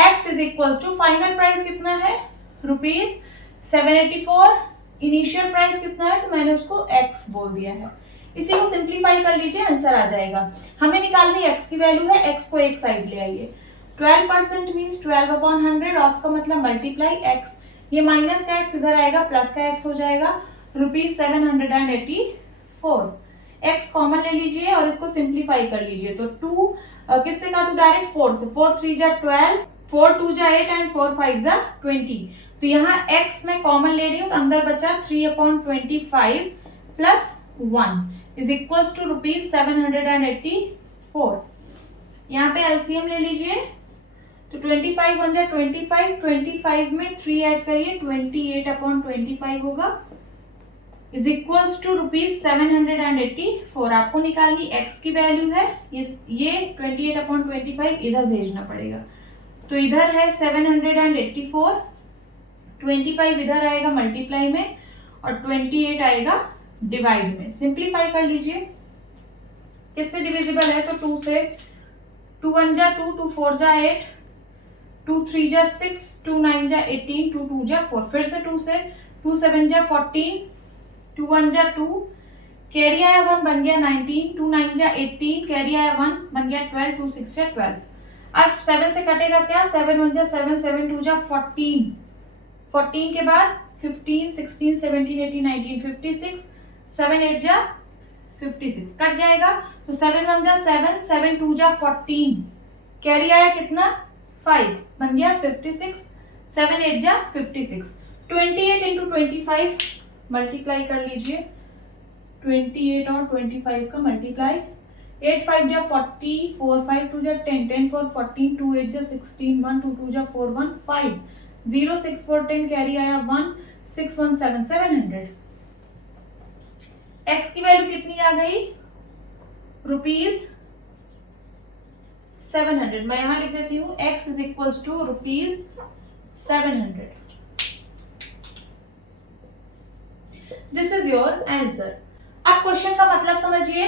X is equal to final price कितना है? ₹784। इनिशियल प्राइस कितना है? तो मैंने उसको X बोल दिया है। इसी को सिंप्लीफाई कर लीजिए, आंसर आ जाएगा। हमें निकालनी X की वैल्यू है, X को एक साइड ले आइए। 12% मीन्स 12/100, ऑफ का मतलब मल्टीप्लाई X। ये माइनस का X इधर आएगा, प्लस का X हो जाएगा ₹784। X कॉमन ले लीजिए और इसको सिंप्लीफाई कर लीजिए। तो 2 किससे काटू? डायरेक्ट 4 से। 4 3 जा 12, 4 2 जा 8 एंड 4 5 जा 20। तो यहाँ x मैं कॉमन ले रही हूँ, तो अंदर बचा 3/25 प्लस 1 इज इक्वल्स टू ₹784। यहाँ पे एलसीएम ले लीजिए, तो 25 बन जाए 25, 25 में 3 ऐड करिए 28/25 होगा इज इक्वल्स टू ₹784। आपको निकालनी x की वैल्यू है, ये 28/25 इधर भेजना पड़ेगा, तो इधर है 784, 25 इधर आएगा मल्टीप्लाई में और 28 आएगा डिवाइड में। सिंप्लीफाई कर लीजिए, किससे डिविजिबल है तो 2 से, 2 1 जा 2, 2 4 जा 8, 2 3 जा 6, 2 9 जा 18, 2 2 जा 4, फिर से 2 से, 2 7 जा 14, 2 1 जा 2, कैरी आया 1 बन गया 19, 2 9 जा 18, कैरी आया 1 बन गया 12, 2 6 जा 12। अब 7 से कटेगा क्या, 7 1 जा 7, 7 2 जा 14, 14 के बाद 15 16 17 18 19 56, 7 8 जा 56 कट जाएगा, तो 7 1 जा 7, 7 2 जा 14, कैरी आया कितना 5 बन गया 56, 7 8 जा 56, 28 इंटू 25 मल्टीप्लाई कर लीजिए, 28 और 25 का मल्टीप्लाई, 8 5 जा 40, 4 5 2 जा 10, 10 4 14, 2 8 जा 16, 1 2 2 जा 4 1 5, 0 6 4 10 कैरी आया 1, 6 1 7 700। x की वैल्यू कितनी आ गई, ₹700। मैं यहां लिख देती हूँ x is equals to ₹700। This is your answer. अब क्वेश्चन का मतलब समझिए।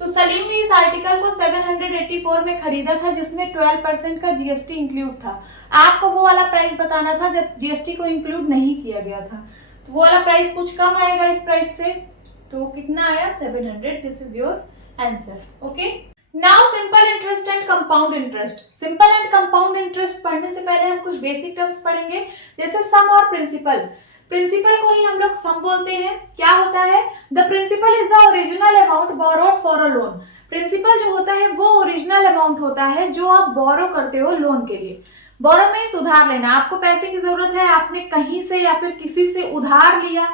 तो सलीम ने इस आर्टिकल को 784 में खरीदा था, जिसमें 12% का जीएसटी इंक्लूड था। आपको वो वाला प्राइस बताना था जब जीएसटी को इंक्लूड नहीं किया गया था, तो वो वाला प्राइस कुछ कम आएगा इस प्राइस से, तो कितना आया 700। This is your answer. Okay, now simple interest and compound interest. Simple and compound interest पढ़ने से पहले हम कुछ बेसिक टर्म्स पढ़ेंगे, जैसे सम और प्रिंसिपल। प्रिंसिपल को ही हम लोग सम बोलते हैं। क्या होता है, the principal is the original amount borrowed for a loan. Principal जो होता है वो ओरिजिनल अमाउंट होता है जो आप बोरो करते हो लोन के लिए। बोरो में उधार लेना, आपको पैसे की जरूरत है, आपने कहीं से या फिर किसी से उधार लिया,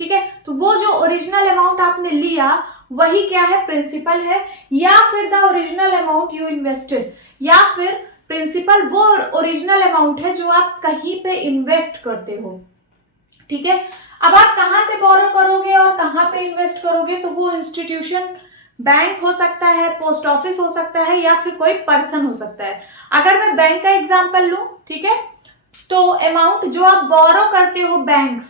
ठीक है, तो वो जो ओरिजिनल अमाउंट आपने लिया वही क्या है, प्रिंसिपल है। या फिर the original amount you invested, या फिर प्रिंसिपल वो ओरिजिनल अमाउंट है जो आप कहीं पे इन्वेस्ट करते हो, ठीक है। अब आप कहां से बोरो करोगे और कहां पे इन्वेस्ट करोगे, तो वो इंस्टीट्यूशन बैंक हो सकता है, पोस्ट ऑफिस हो सकता है, या फिर कोई पर्सन हो सकता है। अगर मैं बैंक का एग्जांपल लूं, ठीक है, तो अमाउंट जो आप बोरो करते हो बैंक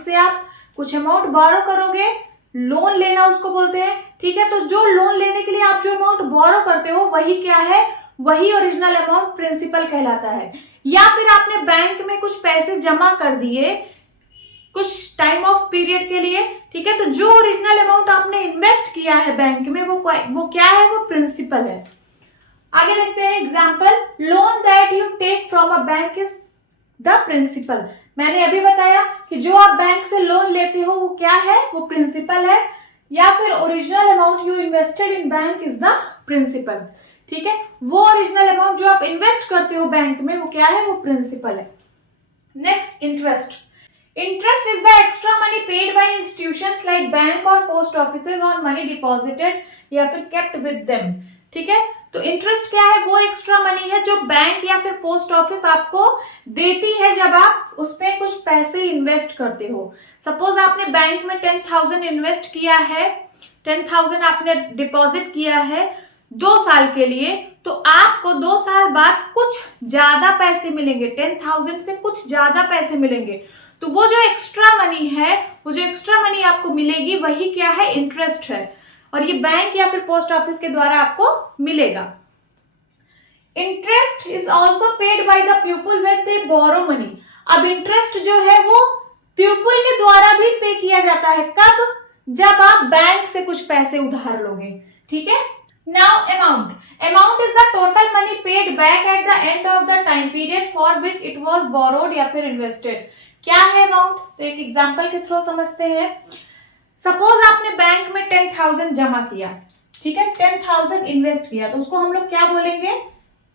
से आप कुछ अमाउंट बोरो करोगे, लोन लेना उसको बोलते हैं, ठीक है। तो जो लोन लेने के लिए आप जो अमाउंट बोरो करते हो वही क्या है, वही ओरिजिनल अमाउंट प्रिंसिपल कहलाता है। या फिर आपने बैंक में कुछ पैसे जमा कर दिए कुछ टाइम ऑफ पीरियड के लिए, ठीक है, तो जो ओरिजिनल अमाउंट आपने इन्वेस्ट किया है बैंक में वो क्या है, वो प्रिंसिपल है। आगे देखते हैं example, loan that you take from a bank is the principal. मैंने अभी बताया कि जो आप बैंक से लोन लेते हो वो क्या है, वो प्रिंसिपल है। या फिर original amount you invested in bank is the principal, ठीक है, वो ओरिजिनल अमाउंट जो आप इन्वेस्ट करते हो बैंक में वो क्या है, वो प्रिंसिपल है। Next, interest. Interest is the extra money paid by institutions like bank or post offices on money deposited या फिर kept with them, ठीक है। तो इंटरेस्ट क्या है, वो एक्स्ट्रा मनी है जो बैंक या फिर पोस्ट ऑफिस आपको देती है जब आप उसमें कुछ पैसे इन्वेस्ट करते हो। सपोज आपने बैंक में 10,000 इन्वेस्ट किया है, 10,000 आपने डिपॉजिट किया है 2 साल के लिए, तो आपको 2 साल बाद कुछ ज्यादा पैसे मिलेंगे, 10,000 से कुछ ज्यादा पैसे मिलेंगे। तो वो जो एक्स्ट्रा मनी है, वो जो एक्स्ट्रा मनी आपको मिलेगी वही क्या है, इंटरेस्ट है, और ये बैंक या फिर पोस्ट ऑफिस के द्वारा आपको मिलेगा। Interest is also paid by the people when they borrow money. अब इंटरेस्ट जो है वो पीपल के द्वारा भी पे किया जाता है, कब, जब आप बैंक से कुछ पैसे उधार लोगे, ठीक है। Now amount is the total money paid back at the end of the time period for which it was borrowed या फिर इन्वेस्टेड। क्या है अमाउंट, तो एक एग्जांपल के थ्रू समझते हैं। सपोज आपने बैंक में 10,000 जमा किया, ठीक है, 10,000 इन्वेस्ट किया, तो उसको हम लोग क्या बोलेंगे,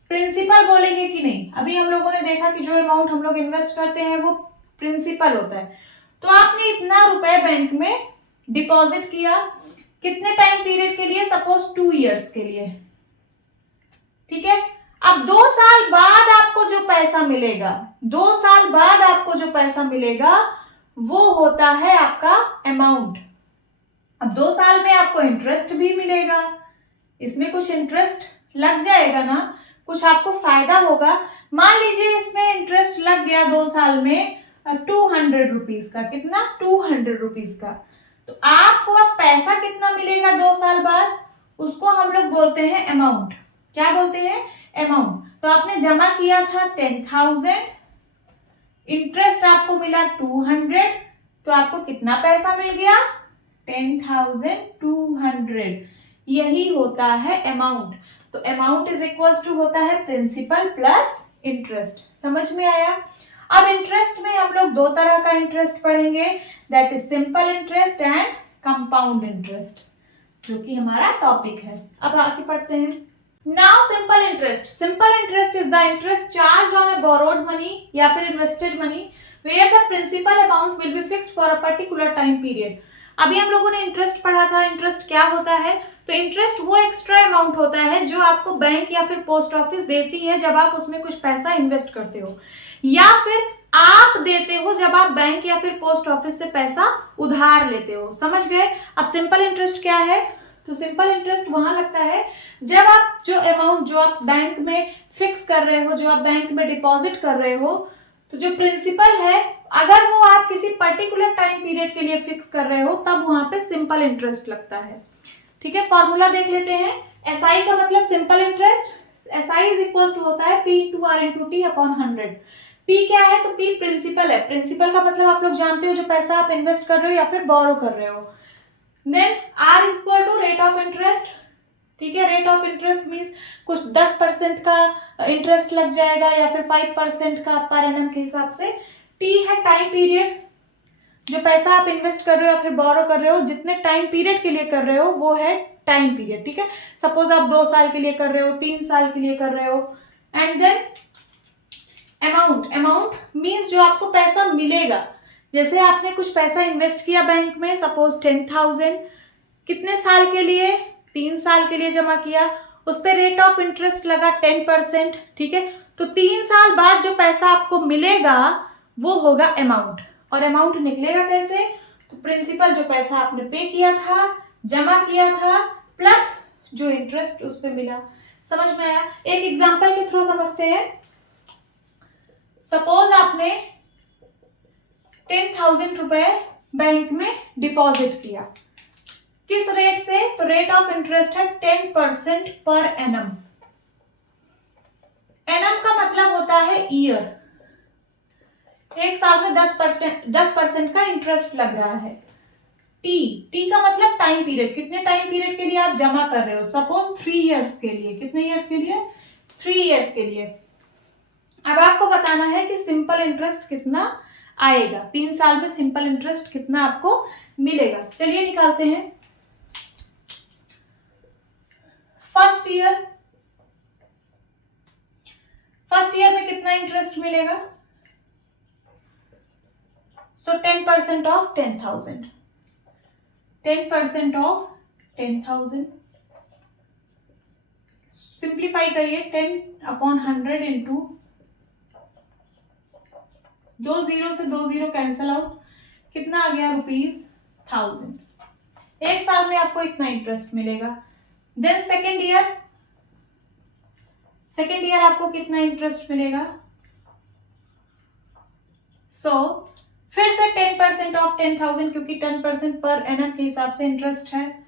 प्रिंसिपल बोलेंगे कि नहीं? अभी हम लोगों ने देखा कि जो अमाउंट हम लोग इन्वेस्ट करते हैं वो प्रिंसिपल होता है। तो आपने इतना रुपए बैंक में डिपॉजिट किया, कितने टाइम पीरियड के लिए? सपोज 2 इयर्स के लिए, ठीक है। अब 2 साल बाद आपको जो पैसा मिलेगा, 2 साल बाद आपको जो पैसा मिलेगा वो होता है आपका अमाउंट। अब 2 साल में आपको इंटरेस्ट भी मिलेगा, इसमें कुछ इंटरेस्ट लग जाएगा ना, कुछ आपको फायदा होगा। मान लीजिए इसमें इंटरेस्ट लग गया 2 साल में 200 रुपीज का। कितना? 200 रुपीज का। तो आपको अब पैसा कितना मिलेगा 2 साल बाद? उसको हम लोग बोलते हैं अमाउंट। क्या बोलते हैं? अमाउंट। तो आपने जमा किया था 10,000, इंटरेस्ट आपको मिला 200, तो आपको कितना पैसा मिल गया? 10,200। यही होता है अमाउंट। तो अमाउंट इज इक्वल टू होता है प्रिंसिपल प्लस इंटरेस्ट। समझ में आया? अब इंटरेस्ट में हम लोग 2 तरह का इंटरेस्ट पढ़ेंगे, that is simple interest and compound interest, जो कि हमारा टॉपिक है। अब आगे पढ़ते हैं। Now simple interest. Simple interest is the interest charge on a borrowed money या फिर invested money where the principal amount will be fixed for a particular time period. अभी हम लोगों ने इंटरेस्ट पढ़ा था। इंटरेस्ट क्या होता है? तो इंटरेस्ट वो एक्स्ट्रा अमाउंट होता है जो आपको बैंक या फिर पोस्ट ऑफिस देती है जब आप उसमें कुछ पैसा इन्वेस्ट करते हो, या फिर आप देते हो जब आप बैंक या फिर पोस्ट ऑफिस से पैसा उधार लेते हो। समझ गए? अब सिंपल इंटरेस्ट क्या है? तो सिंपल इंटरेस्ट वहां लगता है जब आप जो अमाउंट जो आप बैंक में फिक्स कर रहे हो, जो आप बैंक में डिपॉजिट कर रहे हो, तो जो प्रिंसिपल है अगर वो आप किसी पर्टिकुलर टाइम पीरियड के लिए फिक्स कर रहे हो तब वहां पे सिंपल इंटरेस्ट लगता है। ठीक है, फॉर्मूला देख लेते हैं। एसआई का मतलब simple interest. SI is equal to होता है P2R into T upon 100। P क्या है? तो P प्रिंसिपल है। प्रिंसिपल का मतलब आप लोग जानते हो जो पैसा आप इन्वेस्ट कर रहे हो या फिर बोरो कर रहे हो। Then R is equal to rate of interest. ठीक है, रेट ऑफ इंटरेस्ट मीन्स कुछ 10% का इंटरेस्ट लग जाएगा या फिर 5% का पर एनम के हिसाब से। T है टाइम पीरियड, जो पैसा आप इन्वेस्ट कर रहे हो या फिर बोरो कर रहे हो, जितने टाइम पीरियड के लिए कर रहे हो वो है टाइम पीरियड। ठीक है, सपोज आप 2 साल के लिए कर रहे हो, 3 साल के लिए कर रहे हो। And then amount. Amount means जो आपको पैसा मिलेगा। जैसे आपने कुछ पैसा इन्वेस्ट किया बैंक में, सपोज 10,000, कितने साल के लिए? 3 साल के लिए जमा किया, उस पर रेट ऑफ इंटरेस्ट लगा 10%। ठीक है, तो 3 साल बाद जो पैसा आपको मिलेगा वो होगा अमाउंट। और अमाउंट निकलेगा कैसे? तो प्रिंसिपल जो पैसा आपने पे किया था, जमा किया था, प्लस जो इंटरेस्ट उस पर मिला। समझ में आया? एक एग्जांपल के थ्रू समझते हैं। सपोज आपने 10,000 रुपए बैंक में डिपॉजिट किया, किस रेट से? तो रेट ऑफ इंटरेस्ट है 10% पर एनम। एनम का मतलब होता है ईयर। एक साल में 10% का इंटरेस्ट लग रहा है। टी का मतलब टाइम पीरियड, कितने टाइम पीरियड के लिए आप जमा कर रहे हो। सपोज 3 इयर्स के लिए। कितने इयर्स के लिए? 3 इयर्स के लिए। अब आपको बताना है कि सिंपल इंटरेस्ट कितना आएगा, 3 साल में सिंपल इंटरेस्ट कितना आपको मिलेगा। चलिए निकालते हैं। फर्स्ट ईयर में कितना इंटरेस्ट मिलेगा? सो 10% ऑफ 10,000। 10% ऑफ 10,000 सिंप्लीफाई करिए। 10 अपॉन 100 इंटू 2 0 से 2 0 कैंसल आउट, कितना आ गया? ₹1000। एक साल में आपको इतना इंटरेस्ट मिलेगा। देन सेकेंड ईयर आपको कितना इंटरेस्ट मिलेगा? फिर से 10% ऑफ 10,000, क्योंकि 10% पर एनम के हिसाब से इंटरेस्ट है।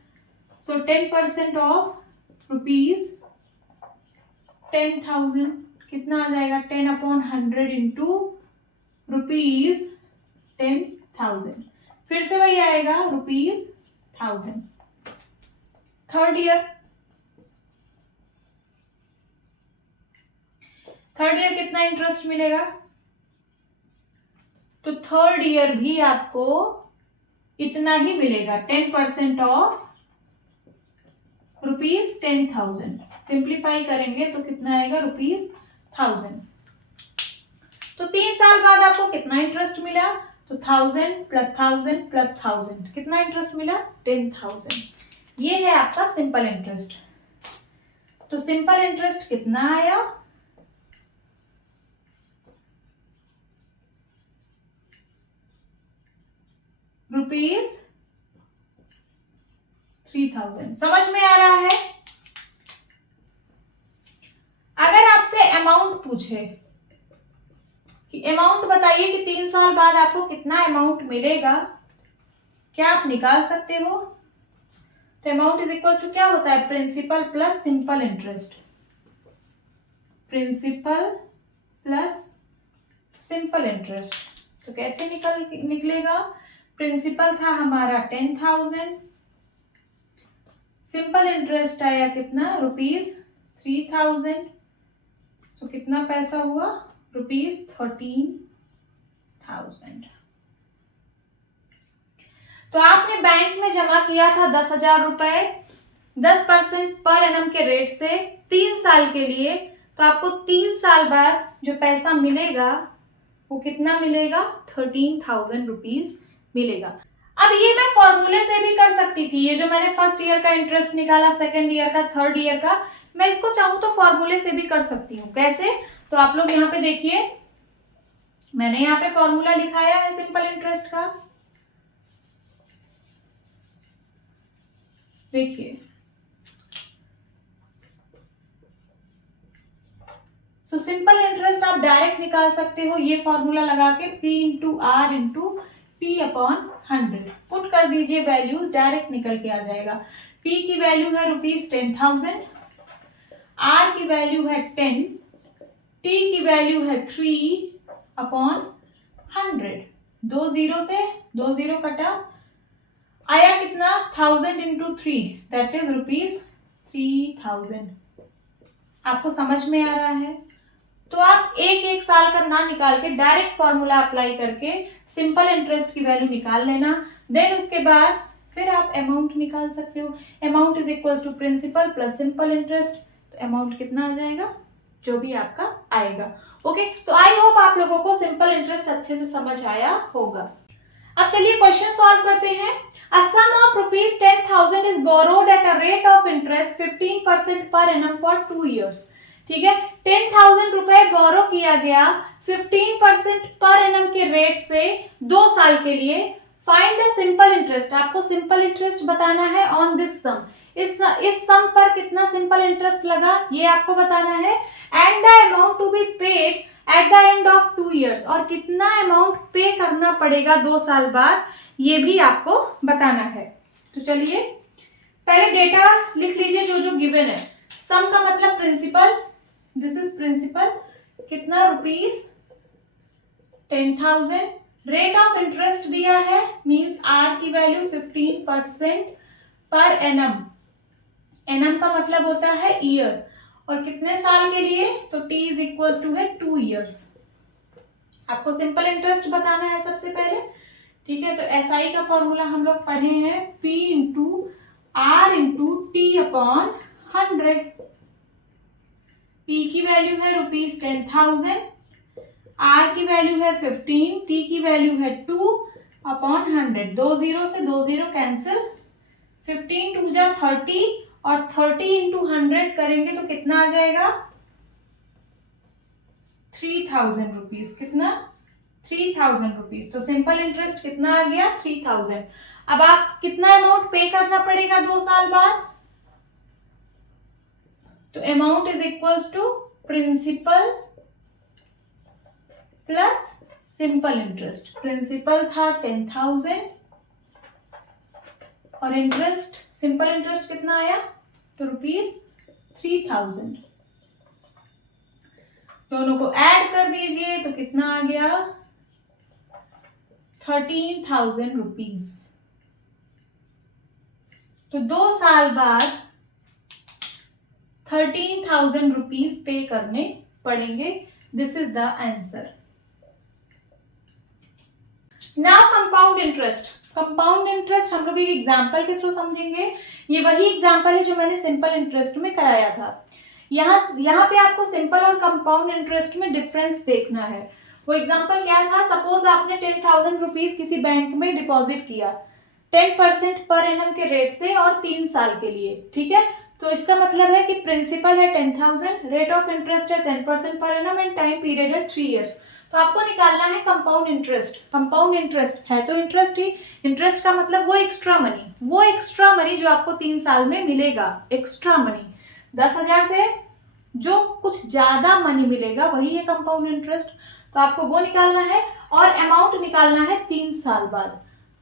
10% ऑफ ₹10,000 कितना आ जाएगा? 10 अपॉन 100 इंटू ₹10,000। फिर से वही आएगा ₹1000। थर्ड ईयर कितना इंटरेस्ट मिलेगा? तो थर्ड ईयर भी आपको इतना ही मिलेगा, 10% ऑफ ₹10,000। सिंप्लीफाई करेंगे तो कितना आएगा ₹1000। तो 3 साल बाद आपको कितना इंटरेस्ट मिला? तो 1000 प्लस 1000 प्लस 1000 कितना इंटरेस्ट मिला? 10,000। ये है आपका सिंपल इंटरेस्ट। तो सिंपल इंटरेस्ट कितना आया? ₹3000। समझ में आ रहा है? अगर आपसे अमाउंट पूछे कि अमाउंट बताइए कि 3 साल बाद आपको कितना अमाउंट मिलेगा, क्या आप निकाल सकते हो? तो अमाउंट इज इक्वल टू क्या होता है? Principal plus simple interest. Principal plus simple interest. तो कैसे निकलेगा? प्रिंसिपल था हमारा 10,000, सिंपल इंटरेस्ट आया कितना? ₹3000। तो कितना पैसा हुआ? ₹13,000। तो आपने बैंक में जमा किया था 10,000 रुपए 10% पर एनम के रेट से 3 साल के लिए। तो आपको 3 साल बाद जो पैसा मिलेगा वो कितना मिलेगा? 13,000 रुपीज मिलेगा। अब ये मैं फॉर्मूले से भी कर सकती थी। ये जो मैंने फर्स्ट ईयर का इंटरेस्ट निकाला, सेकेंड ईयर का, थर्ड ईयर का, मैं इसको चाहूं तो फॉर्मूले से भी कर सकती हूँ। कैसे? तो आप लोग यहाँ पे देखिए, मैंने यहाँ पे फॉर्मूला लिखाया है सिंपल इंटरेस्ट का। देखिए, सो सिंपल इंटरेस्ट आप डायरेक्ट निकाल सकते हो ये फॉर्मूला लगा के, P into R into T upon 100। Put कर दीजिए वैल्यूज, डायरेक्ट निकल के आ जाएगा। P की वैल्यू है ₹10,000, R की वैल्यू है 10, T की वैल्यू है 3 अपॉन 100। 2 जीरो से 2 जीरो कटा, आया कितना? 1000 इंटू 3 दैट इज ₹3000। आपको समझ में आ रहा है? तो आप एक एक साल का ना निकाल के डायरेक्ट फॉर्मूला अप्लाई करके सिंपल इंटरेस्ट की वैल्यू निकाल लेना। देन उसके बाद फिर आप अमाउंट निकाल सकते हो। Amount is equal to principal plus simple interest. तो अमाउंट कितना आ जाएगा? जो भी आपका आएगा। ओके, तो आई होप आप लोगों को सिंपल इंटरेस्ट अच्छे से समझ आया होगा। अब चलिए क्वेश्चन सॉल्व करते हैं। A sum of ₹10,000 is borrowed at a rate of interest 15% per annum for 2 years। ठीक है, 10,000 रुपए बोरो किया गया 15% पर एनम के रेट से 2 साल के लिए। Find the simple interest. आपको सिंपल इंटरेस्ट बताना है ऑन दिस सम। इस सम पर कितना सिंपल इंटरेस्ट लगा ये आपको बताना है। And the amount to be paid at the end of 2 years। और कितना अमाउंट पे करना पड़ेगा 2 साल बाद ये भी आपको बताना है। तो चलिए पहले डेटा लिख लीजिए जो जो गिवन है। सम का मतलब प्रिंसिपल, दिस इज प्रिंसिपल, कितना? ₹10,000। रेट ऑफ इंटरेस्ट दिया है, मींस आर की वैल्यू 15% पर एनम। एनम का मतलब होता है ईयर, और कितने साल के लिए? तो T इज इक्वल टू है 2 years। आपको सिंपल इंटरेस्ट बताना है सबसे पहले। ठीक है, तो SI का फॉर्मूला हम लोग पढ़े हैं, P into R into T upon 100। P की वैल्यू है ₹10,000, R की वैल्यू है 15, T की वैल्यू है 2 अपॉन 100। 2 जीरो से 2 जीरो कैंसिल, 15 2 जा 30 और 30 इंटू 100 करेंगे तो कितना आ जाएगा? 3,000 रुपीज। कितना? 3,000 रुपीज। तो सिंपल इंटरेस्ट कितना आ गया? 3,000। अब आप कितना अमाउंट पे करना पड़ेगा 2 साल बाद? तो amount is equal to principal plus simple interest. Principal था 10,000 और इंटरेस्ट, सिंपल इंटरेस्ट कितना आया? तो ₹3,000। दोनों को ऐड कर दीजिए तो कितना आ गया? 13,000 रुपीज। तो 2 साल बाद 13,000 रुपीज पे करने पड़ेंगे। This is the answer. Now compound interest. Compound interest हम लोग एक एग्जाम्पल के थ्रू समझेंगे। ये वही एग्जाम्पल है जो मैंने सिंपल इंटरेस्ट में कराया था। यहाँ पे आपको सिंपल और कंपाउंड इंटरेस्ट में डिफरेंस देखना है। वो एग्जांपल क्या था, सपोज आपने 10,000 रुपीज किसी बैंक में डिपॉजिट किया 10% पर एनम के रेट से और 3 साल के लिए, ठीक है। तो इसका मतलब है कि प्रिंसिपल है 10,000, रेट ऑफ इंटरेस्ट है 10% per annum and time period है 3 इयर्स। तो आपको निकालना है कंपाउंड इंटरेस्ट। कंपाउंड इंटरेस्ट है तो इंटरेस्ट ही, इंटरेस्ट का मतलब वो एक्स्ट्रा मनी जो आपको 3 साल में मिलेगा, एक्स्ट्रा मनी 10,000 से जो कुछ ज्यादा मनी मिलेगा वही है कंपाउंड इंटरेस्ट। तो आपको वो निकालना है और अमाउंट निकालना है 3 साल बाद।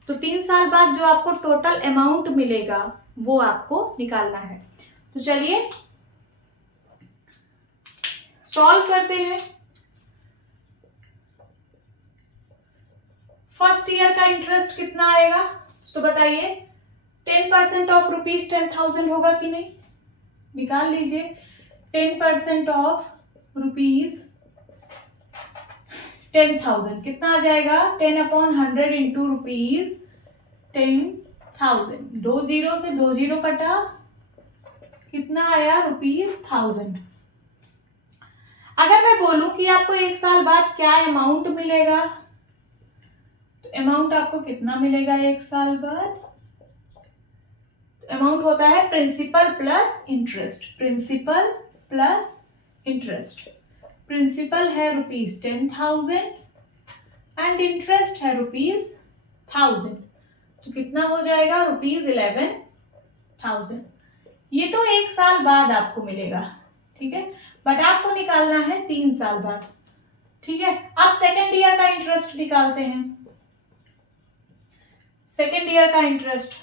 तो 3 साल बाद जो आपको टोटल अमाउंट मिलेगा वो आपको निकालना है। तो चलिए सॉल्व करते हैं। फर्स्ट ईयर का इंटरेस्ट कितना आएगा तो बताइए, 10% ऑफ रुपीज 10,000 होगा कि नहीं, निकाल लीजिए। 10% ऑफ रुपीज 10,000 कितना आ जाएगा, 10/100 इंटू रुपीज 10,000। 2 जीरो से 2 जीरो कटा, कितना आया रुपीज 1000। अगर मैं बोलूं कि आपको 1 साल बाद क्या अमाउंट मिलेगा, तो अमाउंट आपको कितना मिलेगा 1 साल बाद। अमाउंट होता है principal plus interest, principal plus interest. Principal है रुपीज 10,000 एंड इंटरेस्ट है रुपीज 1000, तो कितना हो जाएगा रुपीज 11,000। ये तो 1 साल बाद आपको मिलेगा, ठीक है, बट आपको निकालना है 3 साल बाद, ठीक है। अब सेकेंड ईयर का इंटरेस्ट निकालते हैं। सेकेंड ईयर का इंटरेस्ट,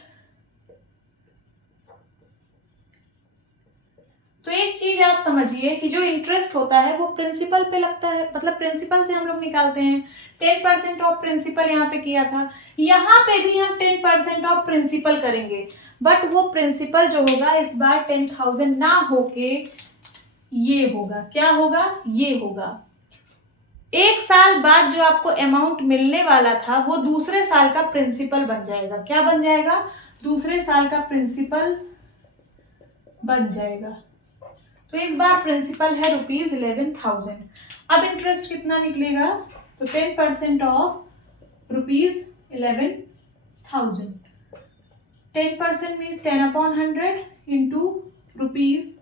तो एक चीज आप समझिए कि जो इंटरेस्ट होता है वो प्रिंसिपल पे लगता है, मतलब प्रिंसिपल से हम लोग निकालते हैं। 10% ऑफ प्रिंसिपल यहाँ पे किया था, यहाँ पे भी हम 10% ऑफ प्रिंसिपल करेंगे, बट वो प्रिंसिपल जो होगा इस बार 10,000 ना होके ये होगा, क्या होगा, ये होगा। 1 साल बाद जो आपको अमाउंट मिलने वाला था वो दूसरे साल का प्रिंसिपल बन जाएगा। क्या बन जाएगा, दूसरे साल का प्रिंसिपल बन जाएगा। तो इस बार प्रिंसिपल है रुपीज 11,000। अब इंटरेस्ट कितना निकलेगा, तो 10% of rupees 11,000। 10% means 10/100 into rupees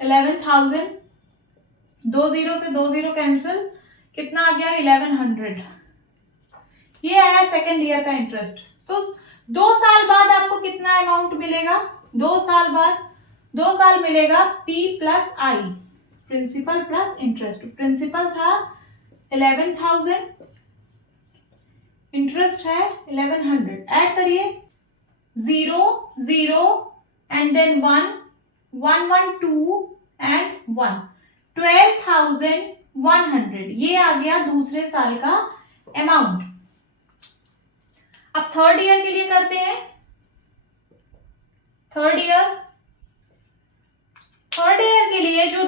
11,000। 2 zero से 2 जीरो कैंसिल, कितना आ गया 1100। ये आया सेकेंड ईयर का इंटरेस्ट। तो 2 साल बाद आपको कितना अमाउंट मिलेगा, 2 साल बाद 2 साल मिलेगा P प्लस आई, प्रिंसिपल प्लस इंटरेस्ट। प्रिंसिपल था 11,000, इंटरेस्ट है 1100। ऐड करिए 0 0 एंड देन 1 1 1 2 एंड 1, 12,100। ये आ गया दूसरे साल का अमाउंट। अब थर्ड ईयर के लिए करते हैं। थर्ड ईयर के लिए जो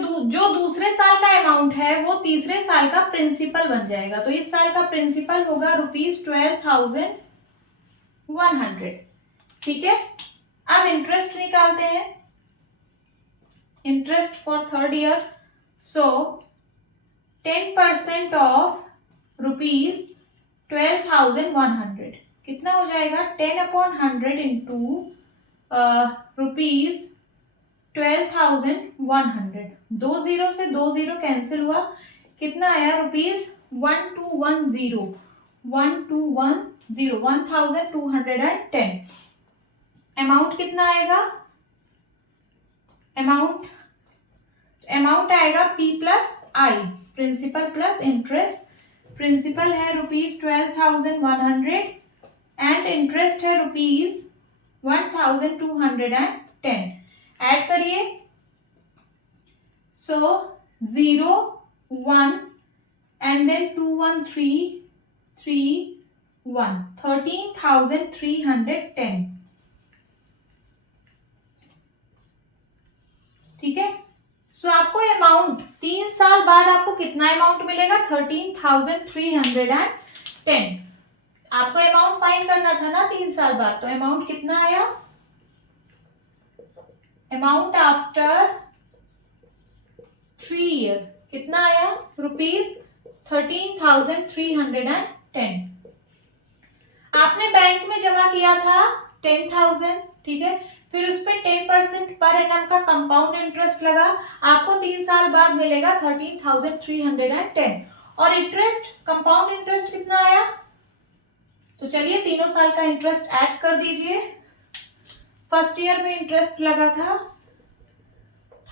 दूसरे साल का अमाउंट है वो तीसरे साल का प्रिंसिपल बन जाएगा। तो इस साल का प्रिंसिपल होगा रुपीज 12,100, ठीक है। अब इंटरेस्ट निकालते हैं, interest for third year. So 10% of rupees 12,100 कितना हो जाएगा, 10/100 इंटू रुपीज 12,100। 2 जीरो से 2 जीरो कैंसिल हुआ, कितना आया रुपीज 1210, 1210, अमाउंट कितना आएगा, अमाउंट आएगा P प्लस आई, प्रिंसिपल प्लस इंटरेस्ट। प्रिंसिपल है रुपीज 12,100 एंड इंटरेस्ट है रुपीज 1,210। ऐड करिए, सो 0 1 एंड देन 2 1 3 3 1, 13,310, ठीक है। सो आपको अमाउंट 3 साल बाद आपको कितना अमाउंट मिलेगा, 13,310। आपको अमाउंट फाइंड करना था ना 3 साल बाद, तो अमाउंट कितना आया, अमाउंट आफ्टर 3 ईयर कितना आया ₹13,310। आपने बैंक में जमा किया था 10,000, ठीक है, फिर उस पर 10% पर एनम का कंपाउंड इंटरेस्ट लगा, आपको 3 साल बाद मिलेगा 13,310। और इंटरेस्ट, कंपाउंड इंटरेस्ट कितना आया, तो चलिए तीनों साल का इंटरेस्ट ऐड कर दीजिए। फर्स्ट ईयर में इंटरेस्ट लगा था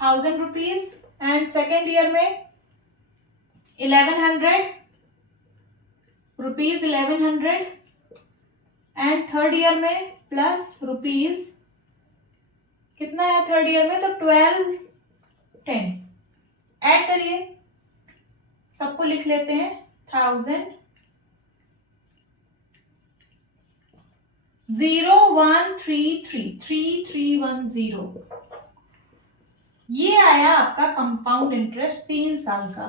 1,000 रुपीज एंड सेकेंड ईयर में 1100 रुपीज, 1100 एंड थर्ड ईयर में प्लस रुपीज कितना है थर्ड ईयर में, तो 1210 ऐड करिए, सबको लिख लेते हैं 1000 01333310। ये आया आपका कंपाउंड इंटरेस्ट 3 साल का,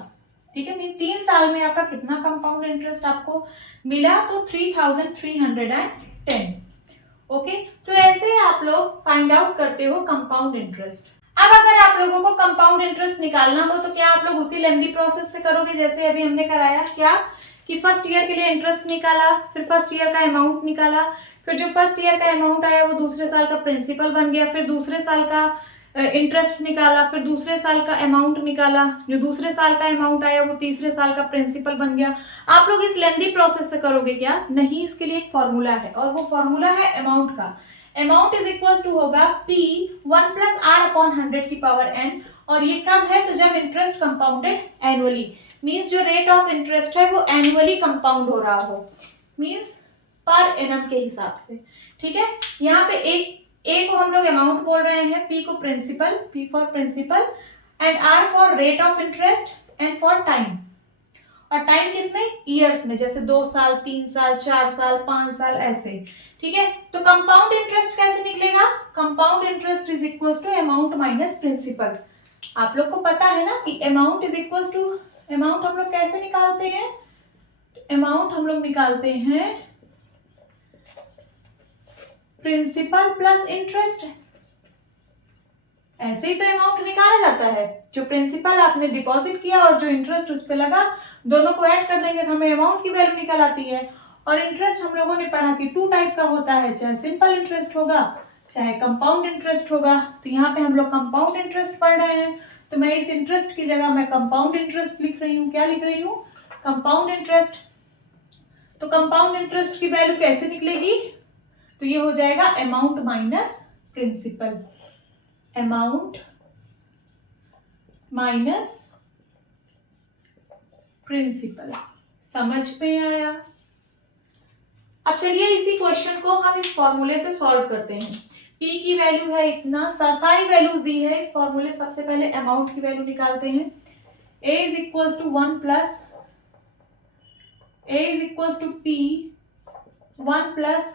ठीक है। 3 साल में आपका कितना कंपाउंड इंटरेस्ट आपको मिला, तो 3310। ओके, तो ऐसे आप लोग फाइंड आउट करते हो कंपाउंड इंटरेस्ट। अब अगर आप लोगों को कंपाउंड इंटरेस्ट निकालना हो तो क्या आप लोग उसी लेंथी प्रोसेस से करोगे जैसे अभी हमने कराया, क्या कि फर्स्ट ईयर के लिए इंटरेस्ट निकाला, फिर फर्स्ट ईयर का अमाउंट निकाला, फिर जो फर्स्ट ईयर का अमाउंट आया वो दूसरे साल का प्रिंसिपल बन गया, फिर दूसरे साल का इंटरेस्ट निकाला, फिर दूसरे साल का अमाउंट निकाला, जो दूसरे साल का अमाउंट आया वो तीसरे साल का प्रिंसिपल बन गया। आप लोग इस लेंथी प्रोसेस से करोगे क्या, नहीं, इसके लिए एक फॉर्मूला है और वो फॉर्मूला है अमाउंट का। अमाउंट इज इक्वल टू होगा P 1 + R/100⁴ और ये कब है, तो जब इंटरेस्ट कंपाउंडेड एनुअली, मीन्स जो रेट ऑफ इंटरेस्ट है वो एनुअली कंपाउंड हो रहा हो, मीन्स पर एनम के हिसाब से, ठीक है। यहाँ पे ए को हम लोग अमाउंट बोल रहे हैं, पी को principal, P for principal and R for rate of interest and for time. और टाइम किसमें, ईयर्स में, जैसे 2 साल, 3 साल, 4 साल, 5 साल ऐसे, ठीक है। तो कंपाउंड इंटरेस्ट कैसे निकलेगा, compound interest is equal to amount minus principal. आप लोग को पता है ना कि amount is equal to, amount हम लोग कैसे निकालते हैं, अमाउंट हम लोग निकालते हैं प्रिंसिपल प्लस इंटरेस्ट, ऐसे ही तो अमाउंट निकाला जाता है। जो प्रिंसिपल आपने डिपॉजिट किया और जो इंटरेस्ट उस पर लगा, दोनों को ऐड कर देंगे तो हमें अमाउंट की वैल्यू निकल आती है। और इंटरेस्ट हम लोगों ने पढ़ा कि 2 टाइप का होता है, चाहे सिंपल इंटरेस्ट होगा चाहे कंपाउंड इंटरेस्ट होगा। तो यहाँ पे हम लोग कंपाउंड इंटरेस्ट पढ़ रहे हैं, तो मैं इस इंटरेस्ट की जगह मैं कंपाउंड इंटरेस्ट लिख रही हूँ। क्या लिख रही हूँ, कंपाउंड इंटरेस्ट। तो कंपाउंड इंटरेस्ट की वैल्यू कैसे निकलेगी, तो ये हो जाएगा amount minus principal, amount minus principal. समझ में आया। अब चलिए इसी क्वेश्चन को हम इस फॉर्मूले से सॉल्व करते हैं। P की वैल्यू है इतना, सारी वैल्यूज दी है इस फॉर्मूले। सबसे पहले अमाउंट की वैल्यू निकालते हैं। A is equal to 1 plus A is equal to P 1 plus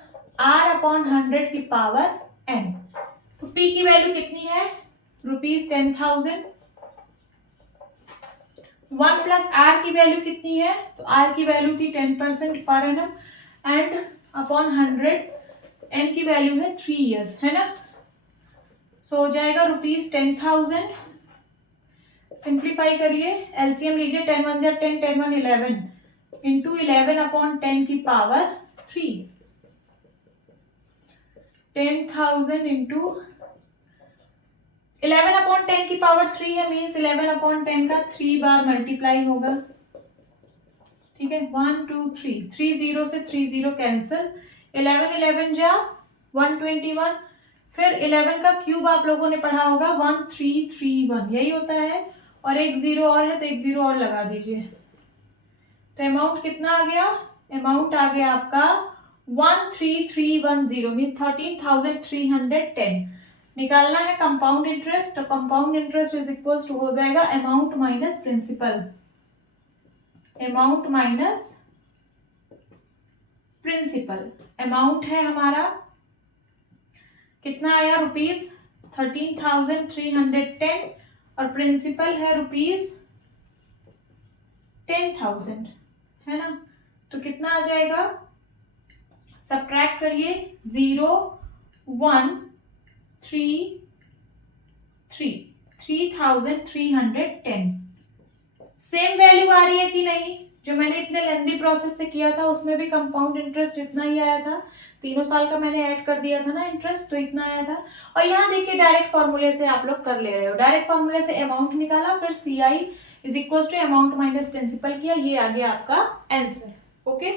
R/100 की पावर n। तो P की वैल्यू कितनी है, ₹10,000। 1 प्लस R की वैल्यू कितनी है, तो R की वैल्यू थी 10% per annum and upon 100, n की वैल्यू है 3 इयर्स, है ना। सो हो जाएगा ₹10,000। सिंप्लीफाई करिए, एलसीएम लीजिए, 10 1 जा 10, 10 1 11 इंटू 11/10 की पावर 3। 10,000 इंटू 11/10 की पावर 3 है, मीन्स 11/10 का 3 बार मल्टीप्लाई होगा, ठीक है। 1 2 3, 3 0 से 3 0 कैंसिल, 11 11 जा 121, फिर 11 का क्यूब आप लोगों ने पढ़ा होगा 1331, यही होता है। और एक 0 और है तो एक 0 और लगा दीजिए। तो अमाउंट कितना आ गया, अमाउंट आ गया आपका 13310, मीन 13,310। निकालना है कंपाउंड इंटरेस्ट, तो compound interest is equal to हो जाएगा amount minus principal, amount minus principal. Amount है हमारा कितना आया, ₹13,310 और प्रिंसिपल है ₹10,000, है ना। तो कितना आ जाएगा, सब्ट्रैक्ट करिए, 0 1 3 3 3310 सेम वैल्यू आ रही है कि नहीं? जो मैंने इतने लेंथी प्रोसेस से किया था उसमें भी कंपाउंड इंटरेस्ट इतना ही आया था, तीनों साल का मैंने ऐड कर दिया था ना इंटरेस्ट, तो इतना आया था। और यहाँ देखिए डायरेक्ट फॉर्मूले से आप लोग कर ले रहे हो, डायरेक्ट फॉर्मूले से अमाउंट निकाला, फिर CI is equal to amount minus principal किया, ये आ गया आपका आंसर। ओके,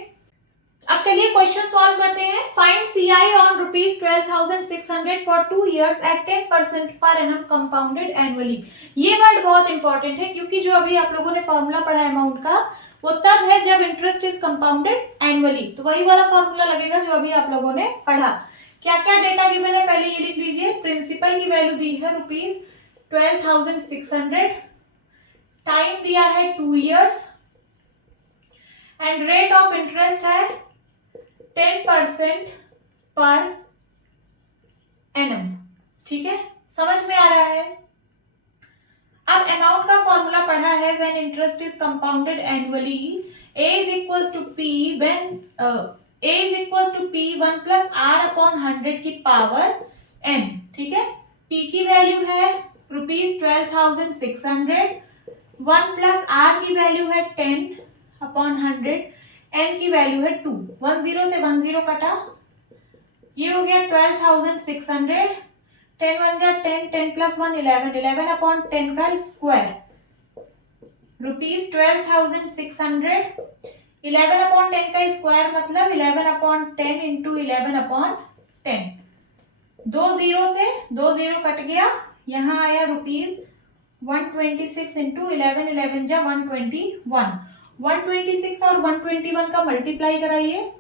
अब चलिए क्वेश्चन सॉल्व करते हैं। Find CI on ₹12,600 for 2 years at 10% per annum compounded annually. ये वर्ड बहुत इंपॉर्टेंट है क्योंकि जो अभी आप लोगों ने फॉर्मूला पढ़ा है अमाउंट का, वो तब है जब इंटरेस्ट इज कंपाउंडेड एनुअली, तो वही वाला फॉर्मूला लगेगा जो अभी आप लोगों ने पढ़ा। क्या क्या डेटा गिवन है पहले ये लिख लीजिए। प्रिंसिपल की वैल्यू दी है ₹12,600, टाइम दिया है 2 years and rate of interest है 10% पर एनम। ठीक है, समझ में आ रहा है? अब अमाउंट का फॉर्मूला पढ़ा है, when interest is compounded annually, A is equals to P when A is equals to P 1 plus R upon 100 की पावर n। ठीक है, P की वैल्यू है ₹12,600, 1 प्लस R की वैल्यू है 10 अपॉन 100, n की वैल्यू है 2। 1 0 से 1 0 कटा, ये हो गया 12,600, 10 1 जा 10, 10 प्लस 1 11, 11 अपॉन 10 का स्क्वायर, ₹12,600, 11 अपॉन 10 का स्क्वायर मतलब 11 अपॉन 10 इंटू 11 अपॉन 10। 2 0 से 2 0 कट गया, यहाँ आया ₹126 इंटू 11, 11 जा 121, 126 और 121 का मल्टीप्लाई कराइए।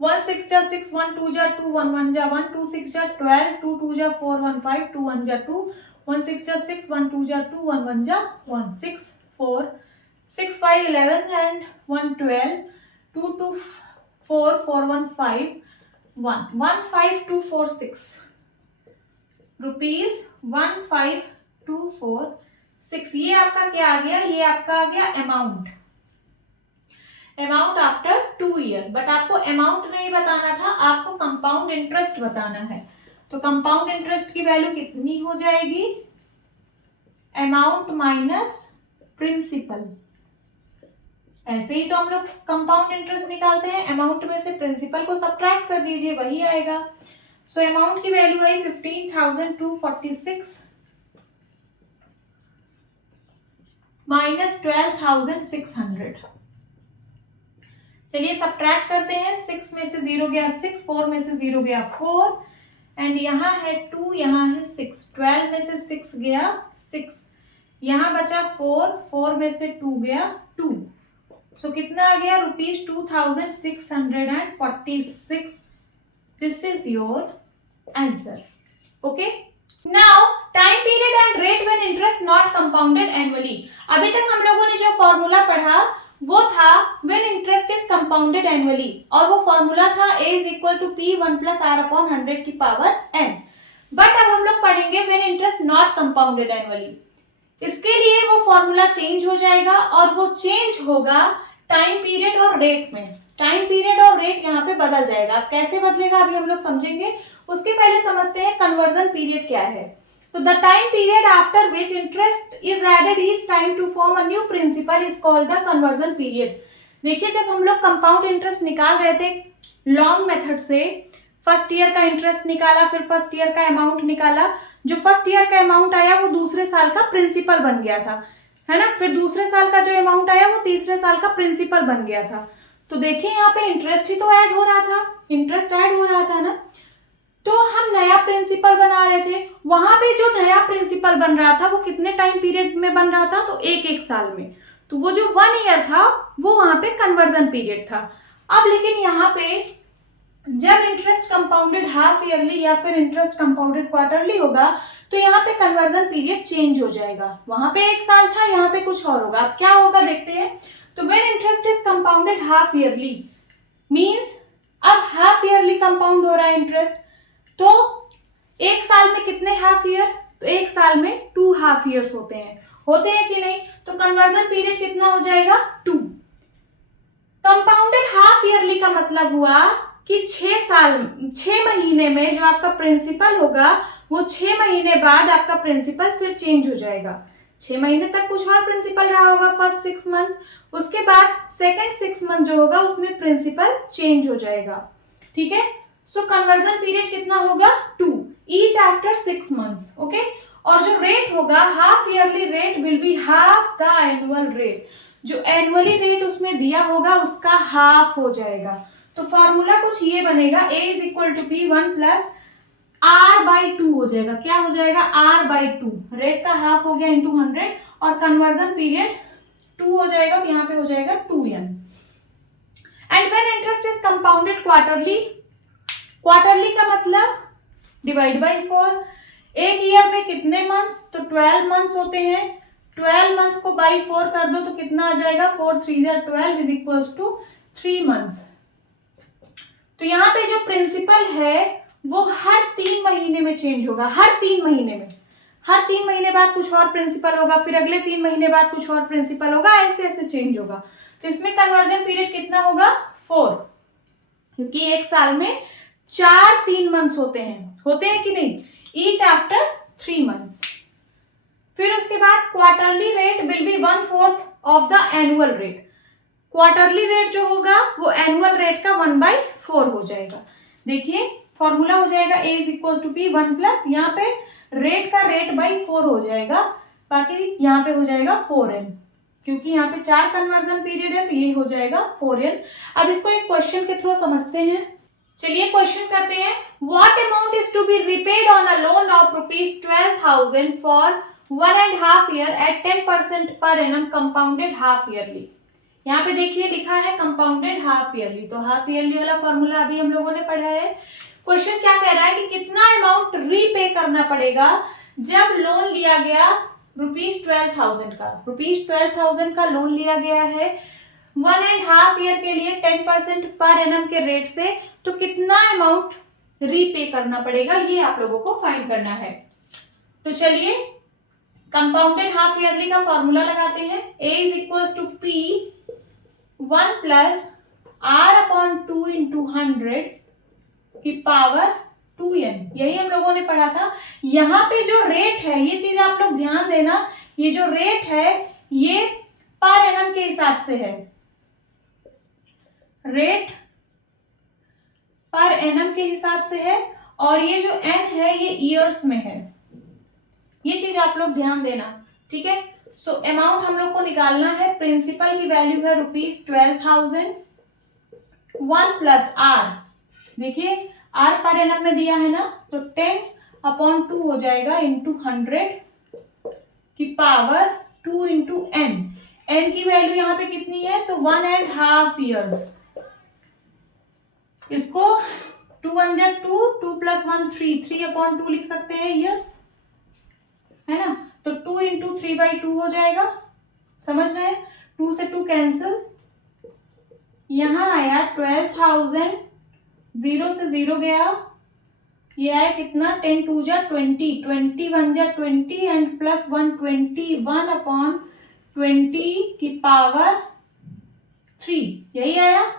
1 6 जा 6, 1 2 जा 2, 1 1 जा 1, 2 6 जा 12, 2 2 जा 4, 1 5, 2 1 जा 2, 1 6 जा 6, 1 2 जा 2, 1 1 जा 1, 6 4, 6 5 11 and 1 12, 2 2 4, 4 1 5, 1 1 5 2 4 6, ₹15,246। ये आपका क्या आ गया? ये आपका आ गया amount, amount after 2 year। But आपको अमाउंट नहीं बताना था, आपको कंपाउंड इंटरेस्ट बताना है। तो कंपाउंड इंटरेस्ट की वैल्यू कितनी हो जाएगी? Amount minus principal. ऐसे ही तो हम लोग कंपाउंड इंटरेस्ट निकालते हैं, अमाउंट में से प्रिंसिपल को सब्ट्रैक्ट कर दीजिए, वही आएगा। सो अमाउंट की वैल्यू आई 15,246 माइनस 12,600। चलिए सब्ट्रैक्ट करते हैं। 6 में से 0 गया 6, 4 में से 0 गया 4 एंड यहाँ है 2, यहाँ है 6, 12 में से 6 गया 6, यहाँ बचा 4, 4 में से 2 गया 2। सो कितना आ गया? ₹2,646। This is your answer. Okay, now time period and rate when interest not compounded annually. अभी तक हम लोगों ने जो फॉर्मूला पढ़ा वो था when interest is compounded annually, और वो फॉर्मूला था A is equal to P 1 plus R upon 100 की पावर n। बट अब हम लोग पढ़ेंगे when interest not compounded annually. इसके लिए वो फॉर्मूला चेंज हो जाएगा और वो चेंज होगा टाइम पीरियड और रेट में। टाइम पीरियड और रेट यहाँ पे बदल जाएगा। अब कैसे बदलेगा अभी हम लोग समझेंगे, उसके पहले समझते हैं कन्वर्जन पीरियड क्या है। तो the time period after which interest is added each time to form a new principal is called the conversion period. देखिए जब हम लोग कंपाउंड इंटरेस्ट निकाल रहे थे लॉन्ग मेथड से, फर्स्ट ईयर का इंटरेस्ट निकाला, फिर फर्स्ट ईयर का अमाउंट निकाला, जो फर्स्ट ईयर का अमाउंट आया वो दूसरे साल का प्रिंसिपल बन गया था, है ना। फिर दूसरे साल का जो अमाउंट आया वो तीसरे साल का प्रिंसिपल बन गया था। तो देखिए यहाँ पे इंटरेस्ट ही तो ऐड हो रहा था, इंटरेस्ट ऐड हो रहा था ना, तो हम नया प्रिंसिपल बना रहे थे। वहां पे जो नया प्रिंसिपल बन रहा था वो कितने टाइम पीरियड में बन रहा था? तो एक साल में। तो वो जो 1 ईयर था वो वहां पे कन्वर्जन पीरियड था। अब लेकिन यहाँ पे जब इंटरेस्ट कंपाउंडेड हाफ ईयरली या फिर इंटरेस्ट कंपाउंडेड क्वार्टरली होगा तो यहाँ पे कन्वर्जन पीरियड चेंज हो जाएगा। वहां पे 1 साल था, यहाँ पे कुछ और होगा। अब क्या होगा देखते हैं। तो when interest is compounded half yearly means अब हाफ ईयरली कंपाउंड हो रहा है इंटरेस्ट, तो 1 साल में कितने हाफ ईयर? तो 1 साल में 2 हाफ ईयर्स होते हैं कि नहीं? तो कन्वर्जन पीरियड कितना हो जाएगा? 2। कंपाउंडेड हाफ ईयरली का मतलब हुआ कि 6 महीने में जो आपका प्रिंसिपल होगा वो 6 महीने बाद आपका प्रिंसिपल फिर चेंज हो जाएगा। 6 महीने तक कुछ और प्रिंसिपल रहा होगा फर्स्ट 6 मंथ, उसके बाद सेकेंड 6 मंथ जो होगा उसमें प्रिंसिपल चेंज हो जाएगा। ठीक है, सो कन्वर्जन पीरियड कितना होगा 2 ईच आफ्टर 6 मंथ्स। ओके, और जो रेट होगा half yearly rate will be half the annual rate. जो एनुअली रेट उसमें दिया होगा उसका हाफ हो जाएगा। तो फॉर्मूला कुछ ये बनेगा, a is equal to P 1 plus r/2 हो जाएगा। क्या हो जाएगा r/2, रेट का हाफ हो गया इंटू 100 और कन्वर्जन पीरियड 2 हो जाएगा, तो यहाँ पे हो जाएगा 2n। And when interest is compounded quarterly, quarterly का मतलब डिवाइड बाई 4। एक ईयर में कितने मंथ्स, तो 12 मंथ्स होते हैं। 12 मंथ को बाई 4 कर दो तो कितना आ जाएगा 4 3 12 इज इक्वल्स टू 3 मंथ्स। तो यहाँ पे जो प्रिंसिपल है वो हर 3 महीने में चेंज होगा, हर 3 महीने में। हर 3 महीने बाद कुछ और प्रिंसिपल होगा, फिर अगले 3 महीने बाद कुछ और प्रिंसिपल होगा, ऐसे ऐसे चेंज होगा। तो इसमें कन्वर्जन पीरियड कितना होगा 4, क्योंकि एक साल में 4 3 मंथ्स होते हैं कि नहीं, ईच आफ्टर 3 मंथ्स। फिर उसके बाद quarterly rate will be 1/4 of the annual rate. Quarterly rate जो होगा वो एनुअल रेट का 1/4 हो जाएगा। देखिए फॉर्मूला हो जाएगा a is equal to P 1 plus, यहाँ पे रेट का रेट बाई 4 हो जाएगा, बाकी यहाँ पे हो जाएगा 4n, क्योंकि यहाँ पे 4 कन्वर्जन पीरियड है तो ये हो जाएगा 4n। अब इसको एक क्वेश्चन के थ्रू समझते हैं। चलिए क्वेश्चन करते हैं। What amount is to be repaid on a loan of ₹12,000 for 1.5 year at 10% per annum compounded half yearly. यहाँ पे देखिए लिखा है कंपाउंडेड हाफ ईयरली, तो हाफ ईयरली वाला फॉर्मूला अभी हम लोगों ने पढ़ा है। क्वेश्चन क्या कह रहा है कि कितना अमाउंट रीपे करना पड़ेगा जब लोन लिया गया ₹12,000 का। ₹12,000 का लोन लिया गया है 1.5 ईयर के लिए 10% पर एनम के रेट से, तो कितना अमाउंट रीपे करना पड़ेगा ये आप लोगों को फाइंड करना है। तो चलिए कंपाउंडेड हाफ ईयरली का फॉर्मूला लगाते हैं। a is equal to P 1 plus r/2 into 100 की पावर 2n। यही हम लोगों ने पढ़ा था। यहाँ पे जो रेट है, ये चीज आप लोग ध्यान देना, ये जो रेट है ये पर एनम के हिसाब से है, रेट पर एनम के हिसाब से है, और ये जो n है ये ईयर्स में है। ये चीज आप लोग ध्यान देना, ठीक है। सो अमाउंट हम लोग को निकालना है। प्रिंसिपल की वैल्यू है ₹12,000, 1 प्लस r, देखिए r पर एनम में दिया है ना, तो 10/2 हो जाएगा इंटू 100 की पावर 2 इंटू n। n की वैल्यू यहाँ पे कितनी है, तो 1.5 ईयर्स। इसको 2 1 जा 2, 2 प्लस 1 3, 3/2 लिख सकते हैं ईयर्स, है ना। तो 2 इंटू 3/2 हो जाएगा, समझ रहे हैं। 2 से 2 कैंसिल, यहां आया 12,000, 0 से 0 गया, ये आया कितना 10 2 जा 20, 21 जा 20 एंड प्लस 1 21/20 की पावर 3, यही आया,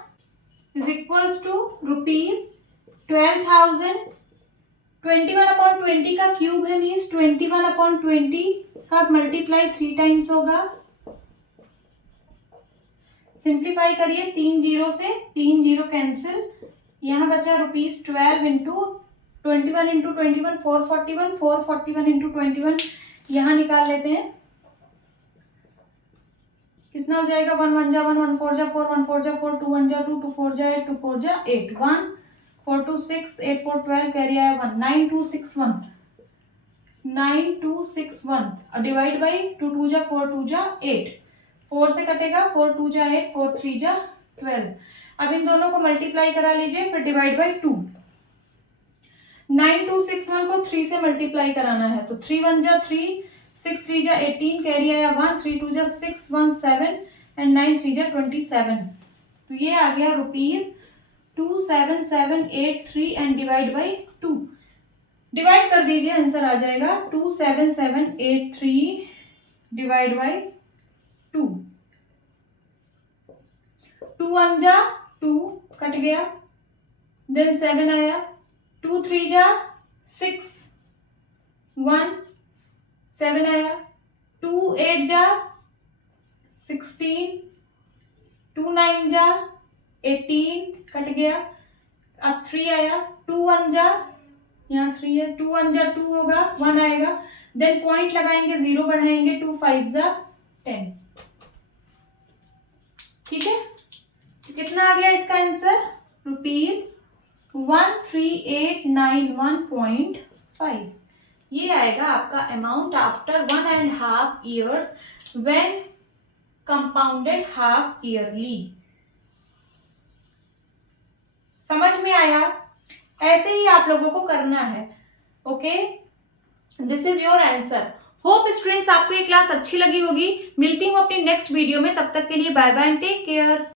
इज इक्वल्स टू ₹12,000। 21/20 का क्यूब है, मीन्स 21/20 का मल्टीप्लाई 3 टाइम्स होगा। सिंप्लीफाई करिए, 3 0 से 3 0 कैंसिल, यहाँ बचा ₹12 इंटू 21 इंटू 21 441, 441 इंटू 21 यहाँ निकाल लेते हैं, कितना हो जाएगा 1 1 जा 1, 1 4 जा 4, 1 4 जा 4, 2 1 जा 2, 2 4 जा 8, 2 4 जा 8, 1 4 2 6, 8 4 12, कैरी आया 1, 9 2 6 1, 9 2 6 1, डिवाइड बाई 2 2 जा 4, 2 जा 8, 4 से कटेगा, 4 2 जा 8, 4 3 जा 12। अब इन दोनों को मल्टीप्लाई करा लीजिए, फिर डिवाइड बाई 2। 9 2 6 1 को 3 से मल्टीप्लाई कराना है, तो 3 1 जा 3, 6 3 जा 18, कैरी आया 1, 3 2 जा 6 1 7 एंड 9 3 जा 27। तो ये आ गया ₹27783 एंड डिवाइड बाई 2। डिवाइड कर दीजिए, आंसर आ जाएगा 27783 डिवाइड बाई 2। 2 1 जा 2 कट गया, देन 7 आया, 2 3 जा 6 1 7 आया, 2 8 जा 16, 2 9 जा 18 कट गया, अब 3 आया, 2 1 जा, यहाँ 3 है, 2 1 जा 2 होगा, 1 आएगा, देन पॉइंट लगाएंगे, 0 बढ़ाएंगे, 2 5 जा 10। ठीक है, तो कितना आ गया इसका आंसर? ₹13,891.5। ये आएगा आपका amount after 1.5 years when compounded half yearly. समझ में आया? ऐसे ही आप लोगों को करना है। Okay, this is your answer. Hope students आपको ये क्लास अच्छी लगी होगी। मिलती हूँ अपनी नेक्स्ट वीडियो में, तब तक के लिए bye bye and take care.